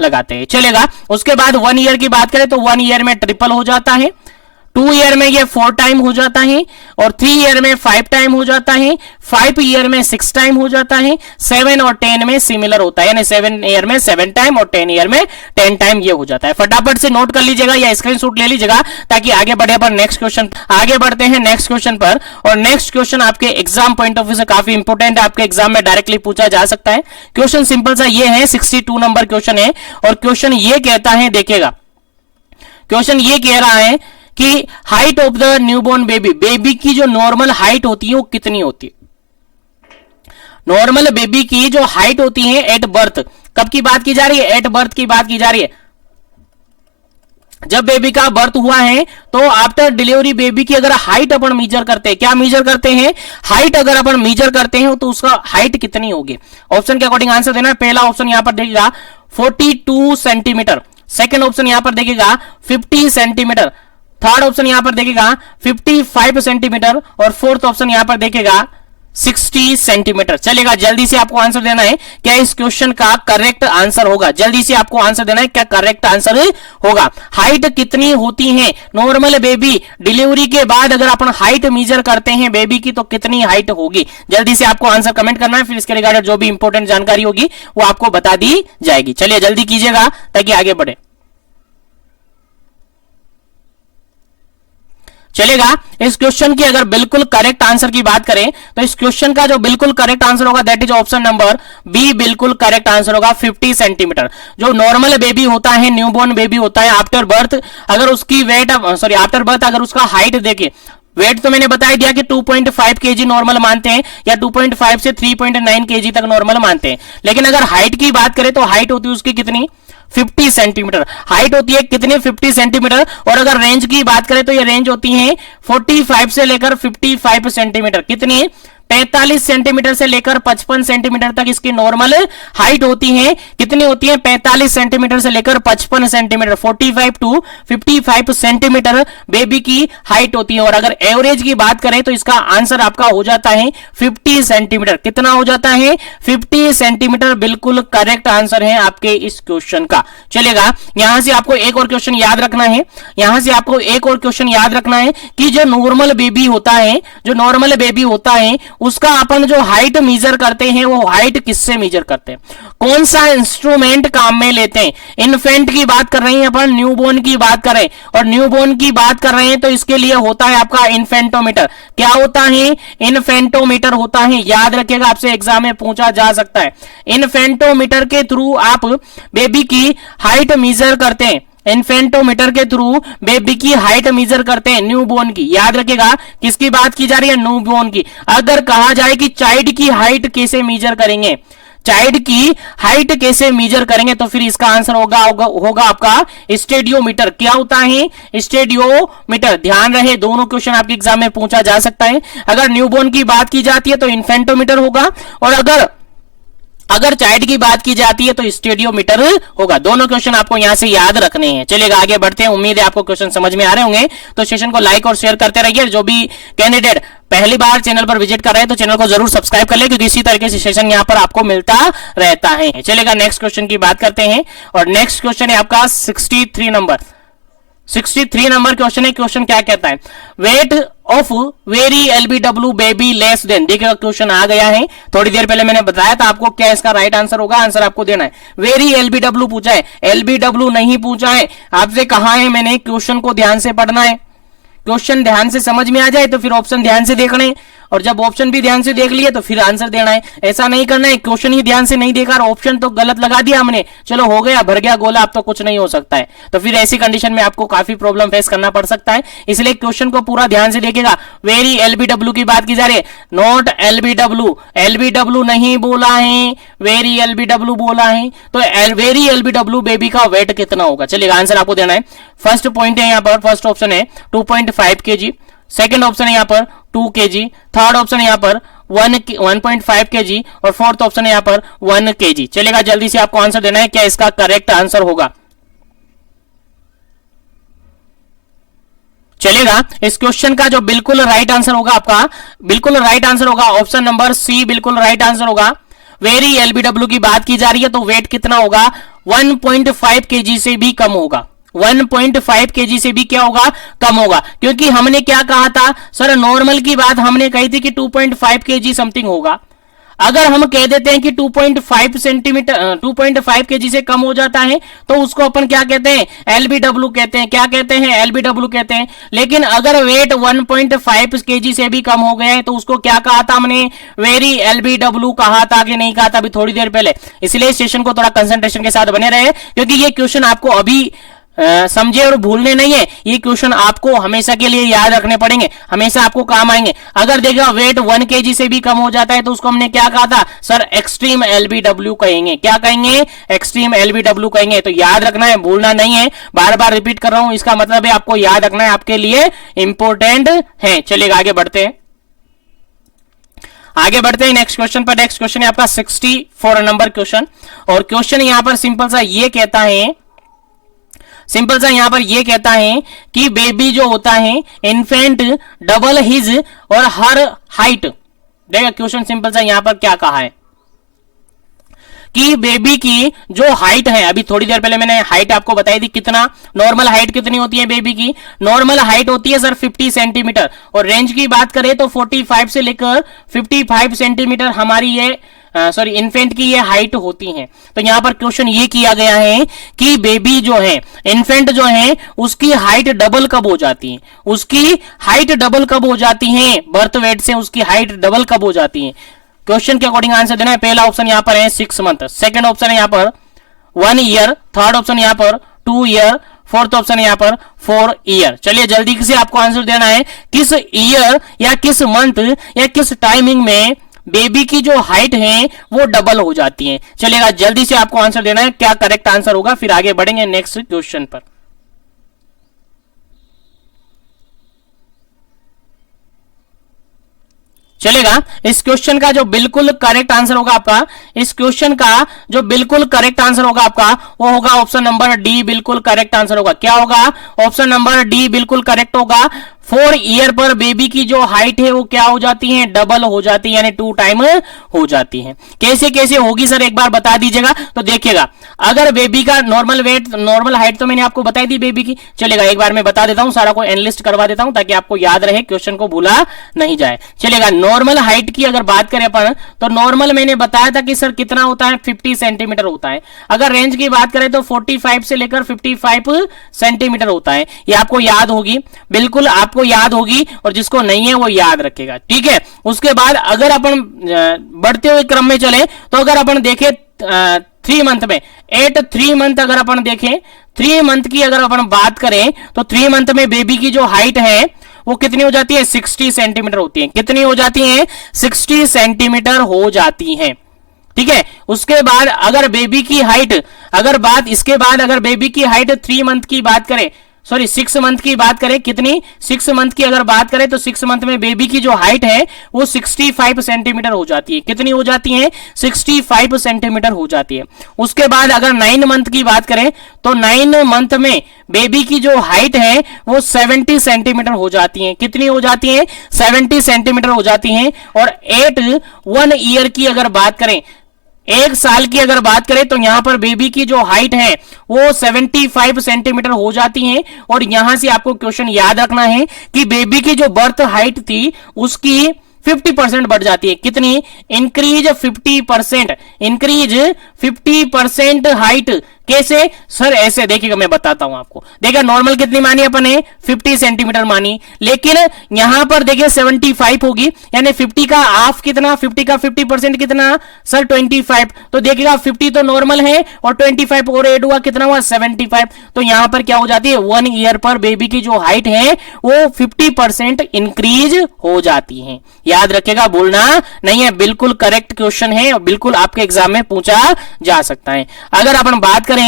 लगाते हैं। चलेगा, उसके बाद 1 ईयर की बात करें तो 1 ईयर में ट्रिपल हो जाता है, 2 ईयर में ये 4 टाइम हो जाता है, और 3 ईयर में 5 टाइम हो जाता है, 5 ईयर में 6 टाइम हो जाता है, 7 और 10 में सिमिलर होता है, यानी 7 ईयर में 7 टाइम और 10 ईयर में 10 टाइम ये हो जाता है। फटाफट से नोट कर लीजिएगा या स्क्रीनशॉट ले लीजिएगा ताकि आगे बढ़े पर नेक्स्ट क्वेश्चन। आगे बढ़ते हैं नेक्स्ट क्वेश्चन पर, और नेक्स्ट क्वेश्चन आपके एग्जाम पॉइंट ऑफ व्यू से काफी इंपोर्टेंट है, आपके एग्जाम में डायरेक्टली पूछा जा सकता है। क्वेश्चन सिंपल सा ये है, 62 नंबर क्वेश्चन है, और क्वेश्चन ये कहता है, देखिएगा क्वेश्चन ये कह रहा है कि height of the newborn baby, baby की जो नॉर्मल हाइट होती है वो कितनी होती है? नॉर्मल बेबी की जो हाइट होती है एट बर्थ, कब की बात की जा रही है? एट बर्थ की बात की जा रही है। जब बेबी का बर्थ हुआ है तो आफ्टर डिलीवरी बेबी की अगर हाइट अपन मेजर करते हैं, क्या मेजर करते हैं? हाइट अगर अपन मेजर करते हैं तो उसका हाइट कितनी होगी? ऑप्शन के अकॉर्डिंग आंसर देना। पहला ऑप्शन यहां पर देखिएगा 42 सेंटीमीटर, सेकेंड ऑप्शन यहां पर देखिएगा 50 सेंटीमीटर, थर्ड ऑप्शन यहां पर देखिएगा 55 सेंटीमीटर, और फोर्थ ऑप्शन यहां पर देखिएगा 60 सेंटीमीटर। चलेगा, जल्दी से आपको आंसर देना है क्या इस क्वेश्चन का करेक्ट आंसर होगा। जल्दी से आपको आंसर देना है क्या करेक्ट आंसर होगा। हाइट कितनी होती है नॉर्मल बेबी डिलीवरी के बाद? अगर अपन हाइट मेजर करते हैं बेबी की तो कितनी हाइट होगी? जल्दी से आपको आंसर कमेंट करना है, फिर इसके रिगार्डेड जो भी इंपॉर्टेंट जानकारी होगी वो आपको बता दी जाएगी। चलिए जल्दी कीजिएगा ताकि आगे बढ़े। चलेगा, इस क्वेश्चन की अगर बिल्कुल करेक्ट आंसर की बात करें तो इस क्वेश्चन का जो बिल्कुल करेक्ट आंसर होगा that is option number B, बिल्कुल करेक्ट आंसर होगा 50 सेंटीमीटर। जो नॉर्मल बेबी होता है, न्यूबॉर्न बेबी होता है, आफ्टर बर्थ अगर उसकी वेट आफ्टर बर्थ अगर उसका हाइट देखे, वेट तो मैंने बता दिया कि 2.5 केजी नॉर्मल मानते हैं, या 2.5 से 3.9 केजी तक नॉर्मल मानते हैं। लेकिन अगर हाइट की बात करें तो हाइट होती है उसकी कितनी? 50 सेंटीमीटर हाइट होती है। कितनी? 50 सेंटीमीटर। और अगर रेंज की बात करें तो ये रेंज होती है 45 से लेकर 55 सेंटीमीटर। कितनी? 45 सेंटीमीटर से लेकर 55 सेंटीमीटर तक इसकी नॉर्मल हाइट होती है। कितनी होती है? 45 सेंटीमीटर से लेकर 55 सेंटीमीटर, 45 टू 55 सेंटीमीटर बेबी की हाइट होती है। और अगर एवरेज की बात करें तो इसका आंसर आपका हो जाता है 50 सेंटीमीटर। कितना हो जाता है? 50 सेंटीमीटर बिल्कुल करेक्ट आंसर है आपके इस क्वेश्चन का। चलेगा, यहां से आपको एक और क्वेश्चन याद रखना है, यहां से आपको एक और क्वेश्चन याद रखना है कि जो नॉर्मल बेबी होता है, जो नॉर्मल बेबी होता है उसका अपन जो हाइट मेजर करते हैं वो हाइट किससे मेजर करते हैं? कौन सा इंस्ट्रूमेंट काम में लेते हैं? इन्फेंट की बात कर रहे हैं अपन, न्यूबॉर्न की बात कर रहे हैं, और न्यूबॉर्न की बात कर रहे हैं तो इसके लिए होता है आपका इन्फेंटोमीटर। क्या होता है? इन्फेंटोमीटर होता है। याद रखिएगा, आपसे एग्जाम में पूछा जा सकता है। इन्फेंटोमीटर के थ्रू आप बेबी की हाइट मेजर करते हैं, इन्फेंटोमीटर के थ्रू बेबी की हाइट मेजर करते हैं न्यूबॉर्न की। याद रखिएगा, किसकी बात की जा रही है? न्यूबॉर्न की। अगर कहा जाए कि चाइल्ड की हाइट कैसे मेजर करेंगे, चाइल्ड की हाइट कैसे मेजर करेंगे, तो फिर इसका आंसर होगा आपका स्टेडियोमीटर। क्या होता है? स्टेडियोमीटर। ध्यान रहे, दोनों क्वेश्चन आपके एग्जाम में पूछा जा सकता है। अगर न्यूबॉर्न की बात की जाती है तो इन्फेंटोमीटर होगा, और अगर अगर चाइल्ड की बात की जाती है तो स्टेडियोमीटर होगा। दोनों क्वेश्चन आपको यहां से याद रखने हैं। चलिएगा आगे बढ़ते हैं। उम्मीद है आपको क्वेश्चन समझ में आ रहे होंगे। तो सेशन को लाइक और शेयर करते रहिए। जो भी कैंडिडेट पहली बार चैनल पर विजिट कर रहे हैं तो चैनल को जरूर सब्सक्राइब कर ले, क्योंकि इसी तरीके से सेशन यहां पर आपको मिलता रहता है। चलिएगा नेक्स्ट क्वेश्चन की बात करते हैं। और नेक्स्ट क्वेश्चन है आपका 63 नंबर। 63 नंबर क्वेश्चन है। क्वेश्चन क्या कहता है, weight of very LBW baby less than. देखिएगा क्वेश्चन आ गया है, थोड़ी देर पहले मैंने बताया था आपको क्या इसका राइट आंसर होगा। आंसर आपको देना है। वेरी एलबीडब्ल्यू पूछा है, एलबीडब्ल्यू नहीं पूछा है। आपसे कहा है मैंने क्वेश्चन को ध्यान से पढ़ना है। क्वेश्चन ध्यान से समझ में आ जाए तो फिर ऑप्शन ध्यान से देखने, और जब ऑप्शन भी ध्यान से देख लिए तो फिर आंसर देना है। ऐसा नहीं करना है क्वेश्चन ही ध्यान से नहीं देखा और ऑप्शन तो गलत लगा दिया हमने, चलो हो गया, भर गया गोला, अब तो कुछ नहीं हो सकता है। तो फिर ऐसी कंडीशन में आपको काफी प्रॉब्लम फेस करना पड़ सकता है। इसलिए क्वेश्चन को पूरा ध्यान से देखेगा। वेरी एलबीडब्ल्यू की बात की जा रही है, नॉट एलबीडब्ल्यू। एलबीडब्ल्यू नहीं बोला है, वेरी एलबीडब्ल्यू बोला है। तो वेरी एलबीडब्ल्यू बेबी का वेट कितना होगा? चलिएगा आंसर आपको देना है। फर्स्ट पॉइंट है यहाँ पर, फर्स्ट ऑप्शन है 2.5 kg, सेकेंड ऑप्शन है यहाँ पर 2 kg, थर्ड ऑप्शन है यहाँ पर 1.5 kg और फोर्थ ऑप्शन है यहाँ पर 1 kg। चलेगा जल्दी से आपको आंसर देना है, क्या इसका करेक्ट आंसर होगा। चलेगा इस क्वेश्चन का जो बिल्कुल राइट आंसर होगा आपका, बिल्कुल राइट आंसर होगा ऑप्शन नंबर सी, बिल्कुल राइट आंसर होगा। वेरी एलबीडब्ल्यू की बात की जा रही है तो वेट कितना होगा? 1.5 kg से भी कम होगा। 1.5 kg से भी क्या होगा? कम होगा। क्योंकि हमने क्या कहा था सर, नॉर्मल की बात हमने कही थी कि 2.5 kg समथिंग होगा। अगर हम कह देते हैं कि 2.5 सेंटीमीटर 2.5 kg से कम हो जाता है तो उसको अपन क्या कहते हैं? एलबीडब्ल्यू कहते हैं। क्या कहते हैं? एलबीडब्ल्यू कहते हैं। लेकिन अगर वेट 1.5 kg से भी कम हो गया है तो उसको क्या कहा था हमने? वेरी एलबीडब्ल्यू कहा था कि नहीं कहा था अभी थोड़ी देर पहले। इसलिए सेशन को थोड़ा कंसंट्रेशन के साथ बने रहे, क्योंकि ये क्वेश्चन आपको अभी समझे और भूलने नहीं है। ये क्वेश्चन आपको हमेशा के लिए याद रखने पड़ेंगे, हमेशा आपको काम आएंगे। अगर देखा वेट 1 kg से भी कम हो जाता है तो उसको हमने क्या कहा था सर? एक्सट्रीम एलबीडब्ल्यू कहेंगे। क्या कहेंगे? एक्सट्रीम एलबीडब्ल्यू कहेंगे। तो याद रखना है, भूलना नहीं है। बार बार रिपीट कर रहा हूं, इसका मतलब है आपको याद रखना है, आपके लिए इंपॉर्टेंट है। चलिए आगे बढ़ते हैं, आगे बढ़ते हैं नेक्स्ट क्वेश्चन पर। नेक्स्ट क्वेश्चन है आपका 64 नंबर क्वेश्चन। और क्वेश्चन यहां पर सिंपल सा ये कहता है, सिंपल सा यहां पर यह कहता है कि बेबी जो होता है इन्फेंट डबल हिज और हर हाइट। देखा क्वेश्चन सिंपल सा यहां पर क्या कहा है कि बेबी की जो हाइट है, अभी थोड़ी देर पहले मैंने हाइट आपको बताई थी कितना, नॉर्मल हाइट कितनी होती है बेबी की? नॉर्मल हाइट होती है सर 50 सेंटीमीटर, और रेंज की बात करें तो 45 से लेकर 55 सेंटीमीटर हमारी ये इन्फेंट की ये हाइट होती है। तो यहां पर क्वेश्चन ये किया गया है कि बेबी जो है, इन्फेंट जो है, उसकी हाइट डबल कब हो जाती है? उसकी हाइट डबल कब हो जाती है? बर्थ वेट से उसकी हाइट डबल कब हो जाती है? क्वेश्चन के अकॉर्डिंग आंसर देना है। पहला ऑप्शन यहां पर है 6 मंथ, सेकंड ऑप्शन है यहां पर 1 ईयर, थर्ड ऑप्शन यहां पर 2 ईयर, फोर्थ ऑप्शन है यहां पर 4 ईयर। चलिए जल्दी से आपको आंसर देना है, किस ईयर या किस मंथ या किस टाइमिंग में बेबी की जो हाइट है वो डबल हो जाती है। चलेगा जल्दी से आपको आंसर देना है, क्या करेक्ट आंसर होगा। फिर आगे बढ़ेंगे नेक्स्ट क्वेश्चन पर। चलेगा इस क्वेश्चन का जो बिल्कुल करेक्ट आंसर होगा आपका, इस क्वेश्चन का जो बिल्कुल करेक्ट आंसर होगा आपका वो होगा ऑप्शन नंबर डी, बिल्कुल करेक्ट आंसर होगा। क्या होगा? ऑप्शन नंबर डी बिल्कुल करेक्ट होगा। 4 ईयर पर बेबी की जो हाइट है वो क्या हो जाती है? डबल हो जाती है, यानी 2 टाइम हो जाती है। कैसे कैसे होगी सर एक बार बता दीजिएगा। तो देखिएगा, अगर बेबी का नॉर्मल वेट, नॉर्मल हाइट तो मैंने आपको बताई दी बेबी की। चलेगा एक बार मैं बता देता हूं, सारा को एनालिस्ट करवा देता हूं ताकि आपको याद रहे, क्वेश्चन को भूला नहीं जाए। चलेगा नॉर्मल हाइट की अगर बात करें अपन तो नॉर्मल मैंने बताया था कि सर कितना होता है? 50 सेंटीमीटर होता है। अगर रेंज की बात करें तो 45 से लेकर 55 सेंटीमीटर होता है। ये आपको याद होगी, बिल्कुल आपको याद होगी, और जिसको नहीं है वो याद रखेगा, ठीक है। उसके बाद अगर अपन बढ़ते हुए क्रम में चले तो अगर अपन देखें 3 मंथ में 3 मंथ अगर अपन देखें 3 मंथ की अगर अपन बात करें तो 3 मंथ में बेबी की जो हाइट है वो कितनी हो जाती है? 60 सेंटीमीटर होती है। कितनी हो जाती है? 60 सेंटीमीटर हो जाती है, ठीक है। उसके बाद अगर बेबी की हाइट, अगर बात इसके बाद अगर बेबी की हाइट 3 मंथ की बात करें सॉरी 6 मंथ की बात करें, कितनी 6 मंथ की अगर बात करें तो 6 मंथ में बेबी की जो हाइट है वो 65 सेंटीमीटर हो जाती है। कितनी हो जाती है? 65 सेंटीमीटर हो जाती है। उसके बाद अगर 9 मंथ की बात करें तो 9 मंथ में बेबी की जो हाइट है वो 70 सेंटीमीटर हो जाती है। कितनी हो जाती है? 70 सेंटीमीटर हो जाती है। और 1 ईयर की अगर बात करें, 1 साल की अगर बात करें तो यहां पर बेबी की जो हाइट है वो 75 सेंटीमीटर हो जाती है। और यहां से आपको क्वेश्चन याद रखना है कि बेबी की जो बर्थ हाइट थी उसकी 50% बढ़ जाती है। कितनी? Increase 50%, increase 50% height. कैसे सर? ऐसे देखिएगा, मैं बताता हूं आपको। देखिए नॉर्मल कितनी मानी अपन ने? 50 सेंटीमीटर मानी, लेकिन यहां पर देखिए 75 होगी, यानी 50 का हाफ कितना? 50 का 50% कितना सर? 25। तो देखिएगा 50 तो नॉर्मल है और 25 और ऐड हुआ, कितना हुआ? 75। तो यहां पर क्या हो जाती है? 1 ईयर पर बेबी की जो हाइट है वो 50% इंक्रीज हो जाती है। याद रखिएगा, भूलना नहीं है। बिल्कुल करेक्ट क्वेश्चन है और बिल्कुल आपके एग्जाम में पूछा जा सकता है। अगर अपन बात करें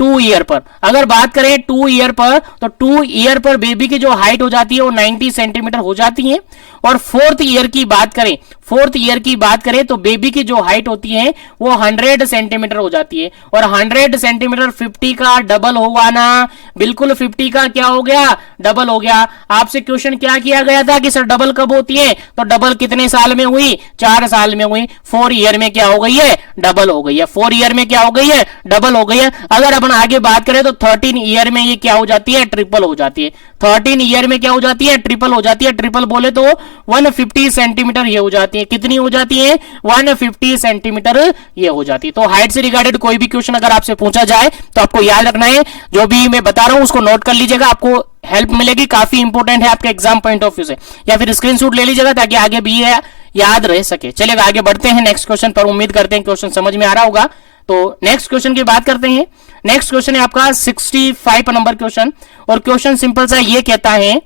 2 ईयर पर, अगर बात करें 2 ईयर पर, तो 2 ईयर पर बेबी की जो हाइट हो जाती है वो 90 सेंटीमीटर हो जाती है। और 4th ईयर की बात करें, 4th ईयर की बात करें तो बेबी की जो हाइट होती है वो 100 सेंटीमीटर हो जाती है। और 100 सेंटीमीटर 50 का डबल होगा ना? बिल्कुल 50 का क्या हो गया? डबल हो गया। आपसे क्वेश्चन क्या किया गया था कि सर डबल कब होती है? तो डबल कितने साल में हुई? 4 साल में हुई। 4 ईयर में क्या हो गई है? डबल हो गई है। 4 ईयर में क्या हो गई है? डबल हो गई है। अगर अपन आगे बात करें तो 13 ईयर में ये क्या हो जाती है? ट्रिपल हो जाती है। 13 ईयर में क्या हो जाती है? ट्रिपल हो जाती है। ट्रिपल बोले तो 150 सेंटीमीटर ये हो जाती है। कितनी हो जाती है? 150 सेंटीमीटर ये हो जाती है। तो हाइट से रिगार्डेड कोई भी क्वेश्चन अगर आपसे पूछा जाए तो आपको याद रखना है, जो भी मैं बता रहा हूं उसको नोट कर लीजिएगा, आपको हेल्प मिलेगी, काफी इंपॉर्टेंट है आपके एग्जाम पॉइंट ऑफ व्यू से। या फिर स्क्रीनशॉट ले लीजिएगा ताकि आगे भी ये याद रह सके। चलिए आगे बढ़ते हैं नेक्स्ट क्वेश्चन पर। उम्मीद करते हैं क्वेश्चन समझ में आ रहा होगा। तो नेक्स्ट क्वेश्चन की बात करते हैं। नेक्स्ट क्वेश्चन है आपका 65 नंबर क्वेश्चन, और क्वेश्चन सिंपल सा ये कहता है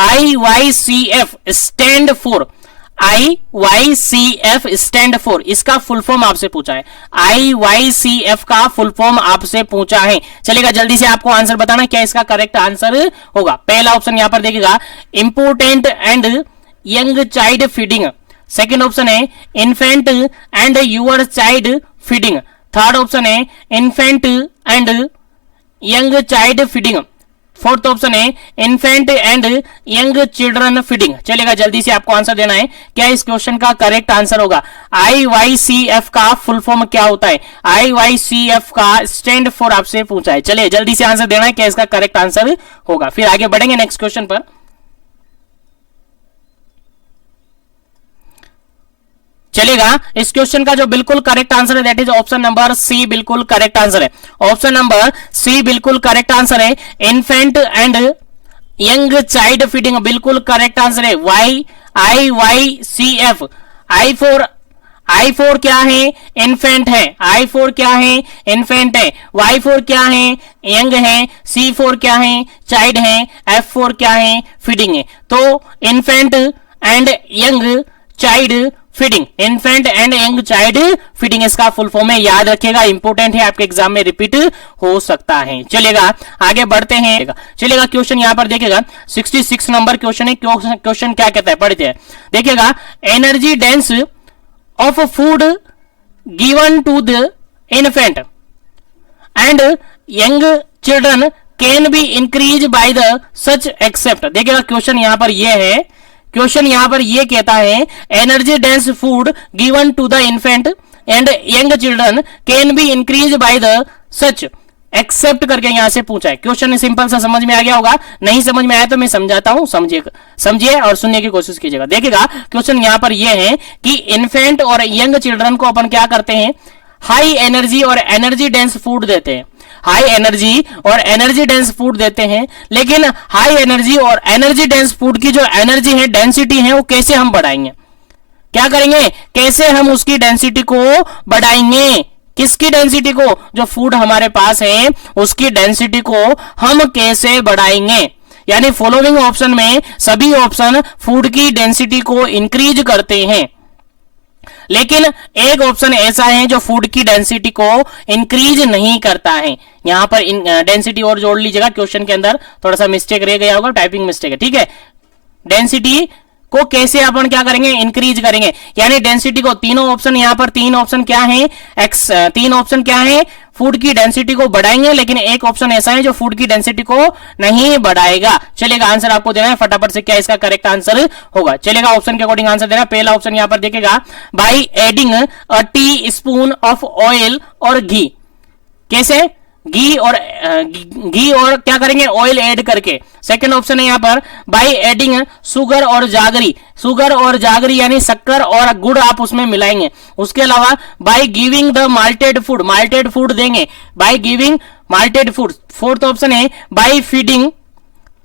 IYCF stand for, IYCF stand for, इसका फुल फॉर्म आपसे पूछा है। IYCF का फुल फॉर्म आपसे पूछा है। चलेगा जल्दी से आपको आंसर बताना क्या इसका करेक्ट आंसर होगा। पहला ऑप्शन यहां पर देखिएगा, important and young child feeding. Second option है infant and your child feeding. Third option है infant and young child feeding. Fourth option है infant and young children feeding. चलेगा जल्दी से आपको आंसर देना है क्या इस क्वेश्चन का करेक्ट आंसर होगा। IYCF का फुल फॉर्म क्या होता है? IYCF का स्टैंड फॉर आपसे पूछा है। चलिए जल्दी से आंसर देना है क्या इसका करेक्ट आंसर होगा, फिर आगे बढ़ेंगे नेक्स्ट क्वेश्चन पर। चलेगा इस क्वेश्चन का जो बिल्कुल करेक्ट आंसर है that is option number C, बिल्कुल करेक्ट आंसर है। ऑप्शन नंबर सी बिल्कुल करेक्ट आंसर है। Infant and young child feeding बिल्कुल करेक्ट आंसर है। IYCF। I फोर क्या है? इन्फेंट है। I फोर क्या है? इन्फेंट है। Y फोर क्या है? यंग है। C फोर क्या है? चाइल्ड है। F फोर क्या है? फीडिंग है। तो infant and young child feeding, infant and young child feeding इसका फुल फॉर्म है। याद रखिएगा, इंपोर्टेंट है, आपके एग्जाम में रिपीट हो सकता है। चलेगा आगे बढ़ते हैं। चलेगा क्वेश्चन यहां पर देखिएगा 66 नंबर क्वेश्चन है। क्वेश्चन क्या कहता है पढ़ते हैं। देखिएगा, energy dense of food given to the infant and young children can be increase by the such except. देखिएगा क्वेश्चन यहां पर यह है, क्वेश्चन यहां पर यह कहता है energy dense food given to the infant and young children can be increase by the such except करके यहां से पूछा है। क्वेश्चन सिंपल सा समझ में आ गया होगा, नहीं समझ में आया तो मैं समझाता हूं, समझिए और सुनने की कोशिश कीजिएगा। देखिएगा क्वेश्चन यहां पर यह है कि इन्फेंट और यंग चिल्ड्रन को अपन क्या करते हैं, हाई एनर्जी और एनर्जी डेंस फूड देते हैं। हाई एनर्जी और एनर्जी डेंस फूड देते हैं, लेकिन हाई एनर्जी और एनर्जी डेंस फूड की जो एनर्जी है, डेंसिटी है, वो कैसे हम बढ़ाएंगे? क्या करेंगे? कैसे हम उसकी डेंसिटी को बढ़ाएंगे? किसकी डेंसिटी को? जो फूड हमारे पास है उसकी डेंसिटी को हम कैसे बढ़ाएंगे? यानी फॉलोइंग ऑप्शन में सभी ऑप्शन फूड की डेंसिटी को इंक्रीज करते हैं। लेकिन एक ऑप्शन ऐसा है जो फूड की डेंसिटी को इंक्रीज नहीं करता है। यहां पर डेंसिटी और जोड़ लीजिएगा, क्वेश्चन के अंदर थोड़ा सा मिस्टेक रह गया होगा, टाइपिंग मिस्टेक है, ठीक है। डेंसिटी को कैसे अपन क्या करेंगे, इंक्रीज करेंगे, यानी डेंसिटी को, तीनों ऑप्शन यहां पर तीन ऑप्शन क्या है, तीन ऑप्शन क्या है, फूड की डेंसिटी को बढ़ाएंगे, लेकिन एक ऑप्शन ऐसा है जो फूड की डेंसिटी को नहीं बढ़ाएगा। चलेगा, आंसर आपको देना है फटाफट से, क्या इसका करेक्ट आंसर होगा। चलेगा, ऑप्शन के अकॉर्डिंग आंसर देना। पहला ऑप्शन यहां पर देखेगा, by adding a tea spoon of oil और घी। कैसे, घी और क्या करेंगे, ऑयल ऐड करके। सेकंड ऑप्शन है यहां पर, बाय एडिंग शुगर और जागरी, शुगर और जागरी यानी शक्कर और गुड़ आप उसमें मिलाएंगे। उसके अलावा by giving the malted food, malted food देंगे, by giving malted food. Fourth option है by feeding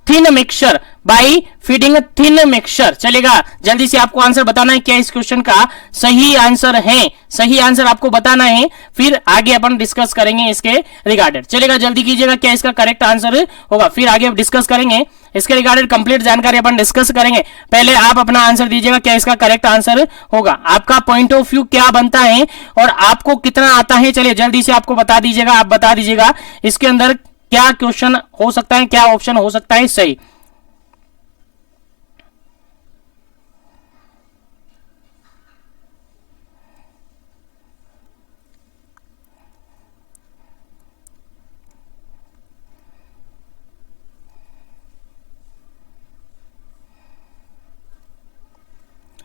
thin mixture, by feeding thin mixture. चलेगा, जल्दी से आपको आंसर बताना है क्या इस क्वेश्चन का सही आंसर है, सही आंसर आपको बताना है, फिर आगे अपन डिस्कस करेंगे इसके रिगार्डेड। चलेगा, जल्दी कीजिएगा क्या इसका करेक्ट आंसर होगा, फिर आगे डिस्कस करेंगे इसके रिगार्डेड, कंप्लीट जानकारी अपन डिस्कस करेंगे। पहले आप अपना आंसर दीजिएगा क्या इसका करेक्ट आंसर होगा, आपका पॉइंट ऑफ व्यू क्या बनता है और आपको कितना आता है। चलिए जल्दी से आपको बता दीजिएगा, आप बता दीजिएगा इसके अंदर क्या क्वेश्चन हो सकता है, क्या ऑप्शन हो सकता है सही।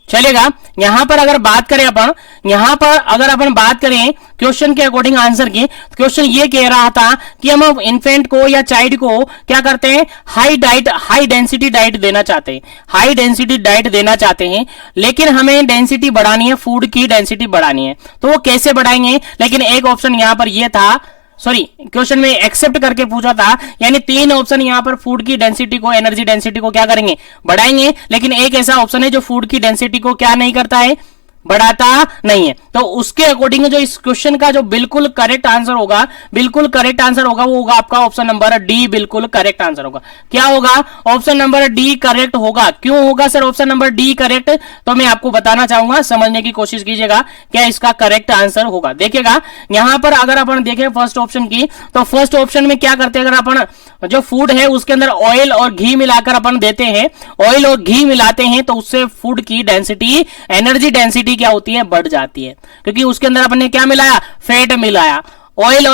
चलेगा, यहां पर अगर बात करें अपन, यहां पर अगर अपन बात करें क्वेश्चन के अकॉर्डिंग आंसर की, क्वेश्चन ये कह रहा था कि हम इन्फेंट को या चाइल्ड को क्या करते हैं, हाई डेंसिटी डाइट देना चाहते हैं, हाई डेंसिटी डाइट देना चाहते हैं, लेकिन हमें डेंसिटी बढ़ानी है, फूड की डेंसिटी बढ़ानी है, तो वो कैसे बढ़ाएंगे। लेकिन एक ऑप्शन यहां पर ये था, सॉरी क्वेश्चन में एक्सेप्ट करके पूछा था, यानी तीन ऑप्शन यहां पर फूड की डेंसिटी को, एनर्जी डेंसिटी को क्या करेंगे, बढ़ाएंगे, लेकिन एक ऐसा ऑप्शन है जो फूड की डेंसिटी को क्या नहीं करता है, बढ़ाता नहीं है। तो उसके अकॉर्डिंग जो इस क्वेश्चन का जो बिल्कुल करेक्ट आंसर होगा, बिल्कुल करेक्ट आंसर होगा, वो होगा आपका ऑप्शन नंबर डी, बिल्कुल करेक्ट आंसर होगा। क्या होगा, ऑप्शन नंबर डी करेक्ट होगा। क्यों होगा sir option number D correct, तो मैं आपको बताना चाहूंगा, समझने की कोशिश कीजिएगा क्या इसका करेक्ट आंसर होगा। देखिएगा यहां पर अगर अपन देखें फर्स्ट ऑप्शन की, तो फर्स्ट ऑप्शन में क्या करते हैं, अगर अपन जो फूड है उसके अंदर ऑयल और घी मिलाकर अपन देते हैं, ऑयल और घी मिलाते हैं, तो उससे फूड की डेंसिटी, एनर्जी डेंसिटी क्या होती है, बढ़ जाती है, क्योंकि उसके अंदर अपन ने क्या मिलाया, फैट मिलाया। ऑयल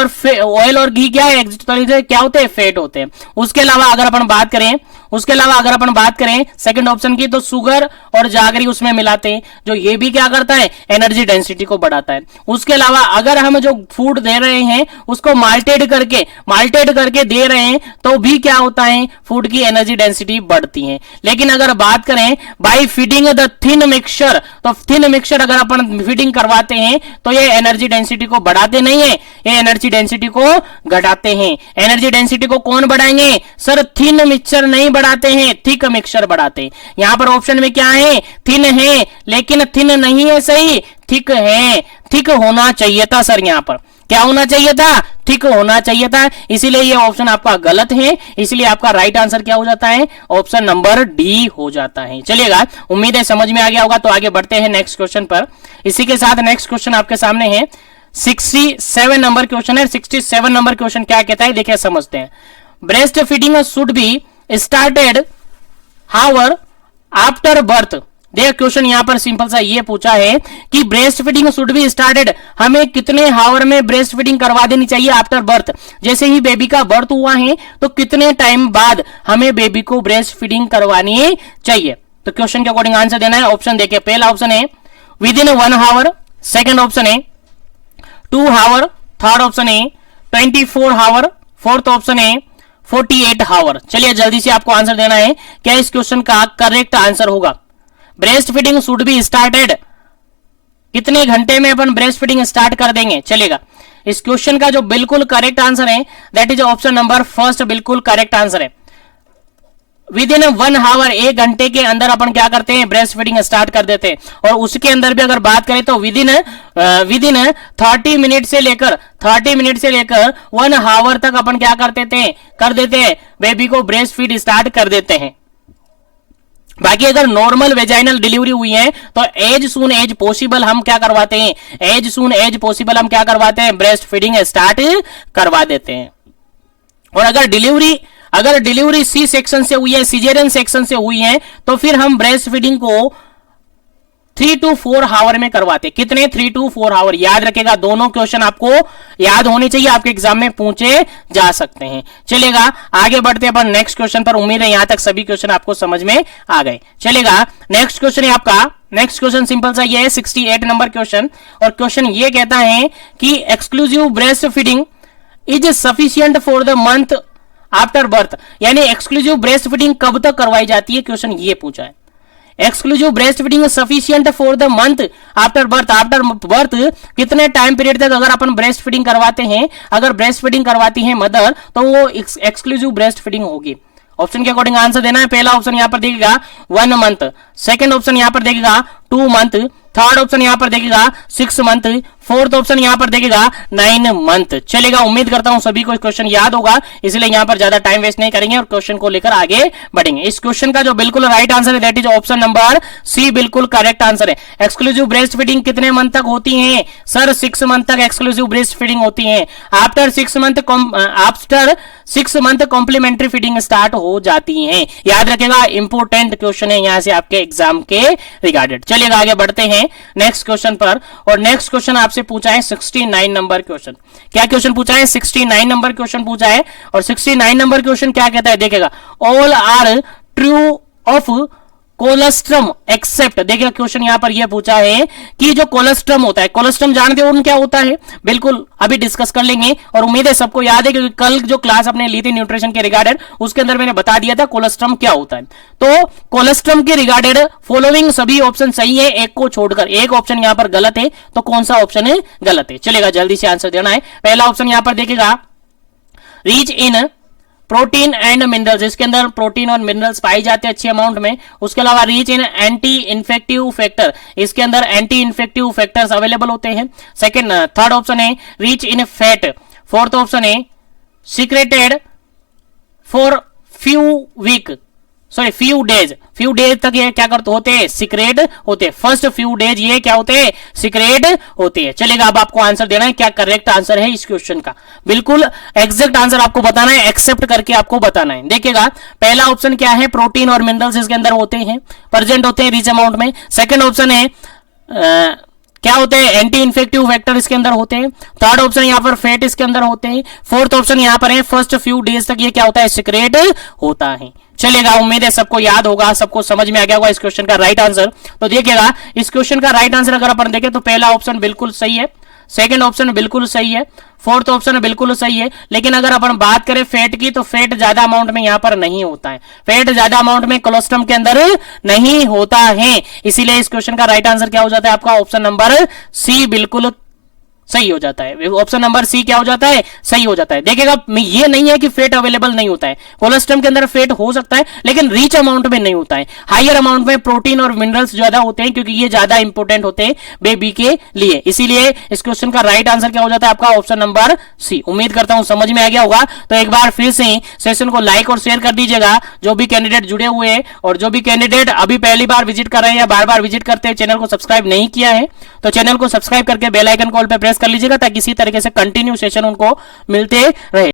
और घी क्या है, एक तरीके से क्या होते हैं, फैट होते हैं। उसके अलावा अगर अपन बात करें सेकंड ऑप्शन की, तो शुगर और जागरी उसमें मिलाते हैं, जो ये भी क्या करता है, एनर्जी डेंसिटी को बढ़ाता है। उसके अलावा अगर हम जो फूड दे रहे हैं उसको माल्टेड करके दे रहे हैं, तो भी क्या होता है, फूड की एनर्जी डेंसिटी बढ़ती है। लेकिन अगर बात करें by feeding the thin mixture, तो थिन मिक्सचर अगर अपन फीडिंग करवाते हैं तो ये एनर्जी डेंसिटी को बढ़ाते नहीं है, ये एनर्जी डेंसिटी को घटाते हैं। एनर्जी डेंसिटी को कौन बढ़ाएंगे सर, थिन मिक्सचर नहीं बढ़ाते हैं, थिक मिक्सचर बढ़ाते हैं। यहां पर ऑप्शन में क्या है, थिन है, लेकिन थिन नहीं है सही, थिक है, थिक होना चाहिए था सर, यहां पर क्या होना चाहिए था, थिक होना चाहिए था, इसीलिए ये ऑप्शन आपका गलत है, इसलिए आपका राइट आंसर क्या हो जाता है, ऑप्शन नंबर डी हो जाता है। चलिएगा, उम्मीद है समझ में आ गया होगा, तो आगे बढ़ते हैं नेक्स्ट क्वेश्चन पर। इसी के साथ नेक्स्ट क्वेश्चन आपके सामने है, 67 नंबर क्वेश्चन है। 67 नंबर क्वेश्चन क्या कहता है, देखिए समझते हैं। Breast feeding should be started hour after birth. देख क्वेश्चन यहां पर सिंपल सा ये पूछा है कि breast feeding should be started, हमें कितने हावर में ब्रेस्ट फीडिंग करवा देनी चाहिए आफ्टर बर्थ, जैसे ही बेबी का बर्थ हुआ है तो कितने टाइम बाद हमें बेबी को ब्रेस्ट फीडिंग करवानी चाहिए। तो क्वेश्चन के अकॉर्डिंग आंसर देना है। ऑप्शन देखिए, पहला ऑप्शन है within 1 hour, second option है 2 आवर, थर्ड ऑप्शन है 24 आवर, फोर्थ ऑप्शन है 48 आवर। चलिए जल्दी से आपको आंसर देना है क्या इस क्वेश्चन का करेक्ट आंसर होगा। Breast feeding should be started, कितने घंटे में अपन ब्रेस्ट फीडिंग स्टार्ट कर देंगे। चलेगा, इस क्वेश्चन का जो बिल्कुल करेक्ट आंसर है that is option number first, बिल्कुल करेक्ट आंसर है। विद इन 1 आवर, 1 घंटे के अंदर अपन क्या करते हैं, ब्रेस्ट फीडिंग स्टार्ट कर देते हैं। और उसके अंदर भी अगर बात करें तो विद इन 30 मिनट से लेकर 1 आवर तक अपन क्या कर देते हैं बेबी को ब्रेस्ट फीड स्टार्ट कर देते हैं। बाकी अगर नॉर्मल वेजाइनल डिलीवरी हुई है तो एज सून एज पॉसिबल हम क्या करवाते हैं, एज सून एज पॉसिबल हम क्या करवाते हैं, ब्रेस्ट फीडिंग स्टार्ट करवा देते हैं। और अगर डिलीवरी सी सेक्शन से हुई है, सिजेरियन सेक्शन से हुई है, तो फिर हम ब्रेस्ट फीडिंग को 3 to 4 आवर में करवाते। कितने? 3 to 4 आवर। याद रखेगा, दोनों क्वेश्चन आपको याद होने चाहिए, आपके एग्जाम में पूछे जा सकते हैं। चलेगा, आगे बढ़ते हैं अपन नेक्स्ट क्वेश्चन पर। उम्मीद है यहां तक सभी क्वेश्चन आपको समझ में आ गए। चलेगा, नेक्स्ट क्वेश्चन है आपका, नेक्स्ट क्वेश्चन सिंपल सा ये है 68 नंबर क्वेश्चन। और क्वेश्चन ये कहता है कि exclusive breast feeding is sufficient for the month after birth, यानी एक्सक्लूसिव ब्रेस्ट फीडिंग कब तक करवाई जाती है, क्वेश्चन ये पूछा है। Exclusive breast feeding sufficient for the month after birth, after birth कितने टाइम पीरियड तक अगर अपन ब्रेस्ट फीडिंग करवाते हैं, अगर ब्रेस्ट फीडिंग करवाती है मदर, तो वो एक्सक्लूसिव ब्रेस्ट फीडिंग होगी। ऑप्शन के अकॉर्डिंग आंसर देना है। पहला ऑप्शन यहां पर देखेगा 1 मंथ, सेकंड ऑप्शन यहां पर देखेगा 2 मंथ, थर्ड ऑप्शन यहां पर देखेगा 6 मंथ, फोर्थ ऑप्शन यहां पर देखेगा 9 मंथ। चलेगा, उम्मीद करता हूं सभी को क्वेश्चन याद होगा, इसलिए यहां पर ज्यादा टाइम वेस्ट नहीं करेंगे और क्वेश्चन को लेकर आगे बढ़ेंगे। इस क्वेश्चन का जो बिल्कुल राइट आंसर है that is option number C, बिल्कुल करेक्ट आंसर है। एक्सक्लूसिव ब्रेस्ट फीडिंग कितने मंथ तक होती है सर? 6 मंथ तक एक्सक्लूसिव ब्रेस्ट फीडिंग होती है। After 6 month complementary feeding start हो जाती है। याद रखेगा, इंपोर्टेंट क्वेश्चन है यहां से आपके एग्जाम के रिगार्डेड। चलिएगा, आगे बढ़ते हैं नेक्स्ट क्वेश्चन पर। और नेक्स्ट क्वेश्चन आपसे पूछा है 69 नंबर क्वेश्चन। क्या क्वेश्चन पूछा है? 69 नंबर क्वेश्चन पूछा है। और 69 नंबर क्वेश्चन क्या कहता है देखेगा, all are true of colostrum except. देखिए क्वेश्चन यहां पर यह पूछा है कि जो कोलेस्ट्रम होता है, कोलेस्ट्रम जानते हो क्या होता है? बिल्कुल अभी डिस्कस कर लेंगे और उम्मीद है सबको याद है, क्योंकि कल जो क्लास अपने ली थी न्यूट्रिशन के रिगार्डेड, उसके अंदर मैंने बता दिया था कोलेस्ट्रम क्या होता है। तो कोलेस्ट्रम के रिगार्डेड फॉलोइंग सभी ऑप्शन सही है, एक को छोड़कर एक ऑप्शन यहां पर गलत है। तो कौन सा ऑप्शन है गलत है? चलेगा, जल्दी से आंसर देना है। पहला ऑप्शन यहां पर देखेगा reach in protein and minerals, इसके अंदर प्रोटीन और मिनरल्स पाई जाते हैं अच्छे अमाउंट में। उसके अलावा रीच इन एंटी इन्फेक्टिव फैक्टर, इसके अंदर एंटी इन्फेक्टिव फैक्टर्स अवेलेबल होते हैं। सेकंड, थर्ड ऑप्शन है रीच इन फैट। फोर्थ ऑप्शन है सीक्रेटेड फॉर फ्यू डेज तक ये क्या करते होते हैं? सीक्रेट होते हैं। फर्स्ट फ्यू डेज ये क्या होते हैं? सीक्रेट होते हैं। चलेगा, अब आपको आंसर देना है क्या करेक्ट आंसर है इस क्वेश्चन का। बिल्कुल एग्जैक्ट आंसर आपको बताना है, एक्सेप्ट करके आपको बताना है। देखिएगा, पहला ऑप्शन क्या है? प्रोटीन और मिनरल्स इसके अंदर होते हैं, प्रेजेंट होते हैं रिच अमाउंट में। सेकेंड ऑप्शन है क्या होते हैं? एंटी इन्फेक्टिव फैक्टर इसके अंदर होते हैं। थर्ड ऑप्शन यहां पर फैट इसके अंदर होते हैं। फोर्थ ऑप्शन यहां पर है फर्स्ट फ्यू डेज तक ये क्या होता है? सीक्रेट होता है। चलेगा, उम्मीद है सबको याद होगा, सबको समझ में आ गया होगा इस क्वेश्चन का राइट आंसर। तो देखिएगा, इस क्वेश्चन का राइट आंसर अगर अपन देखें तो पहला ऑप्शन बिल्कुल सही है, सेकंड ऑप्शन बिल्कुल सही है, फोर्थ ऑप्शन बिल्कुल सही है। लेकिन अगर अपन बात करें फैट की, तो फैट ज्यादा अमाउंट में यहां पर नहीं होता है, फैट ज्यादा अमाउंट में कोलेस्ट्रॉल के अंदर नहीं होता है। इसीलिए इस क्वेश्चन का राइट आंसर क्या हो जाता है आपका? ऑप्शन नंबर सी बिल्कुल सही हो जाता है। ऑप्शन नंबर सी क्या हो जाता है? सही हो जाता है। देखिएगा, ये नहीं है कि फैट अवेलेबल नहीं होता है, कोलेस्ट्रॉल के अंदर फैट हो सकता है लेकिन रिच अमाउंट में नहीं होता है। हायर अमाउंट में प्रोटीन और मिनरल्स ज्यादा होते हैं, क्योंकि ये ज्यादा इंपॉर्टेंट होते हैं बेबी के लिए। इसीलिए इस क्वेश्चन का राइट आंसर क्या हो जाता है आपका? Option number C. उम्मीद करता हूं समझ में आ गया होगा। तो एक बार फिर से सेशन को लाइक और शेयर कर दीजिएगा, जो भी कैंडिडेट जुड़े हुए हैं, और जो भी कैंडिडेट अभी पहली बार विजिट कर रहे हैं या बार बार विजिट करते हैं, चैनल को सब्सक्राइब नहीं किया है तो चैनल को सब्सक्राइब करके बेल आइकन कॉल पर प्रेस कर लीजिएगा, ताकि इसी तरीके से कंटिन्यू सेशन उनको मिलते रहे।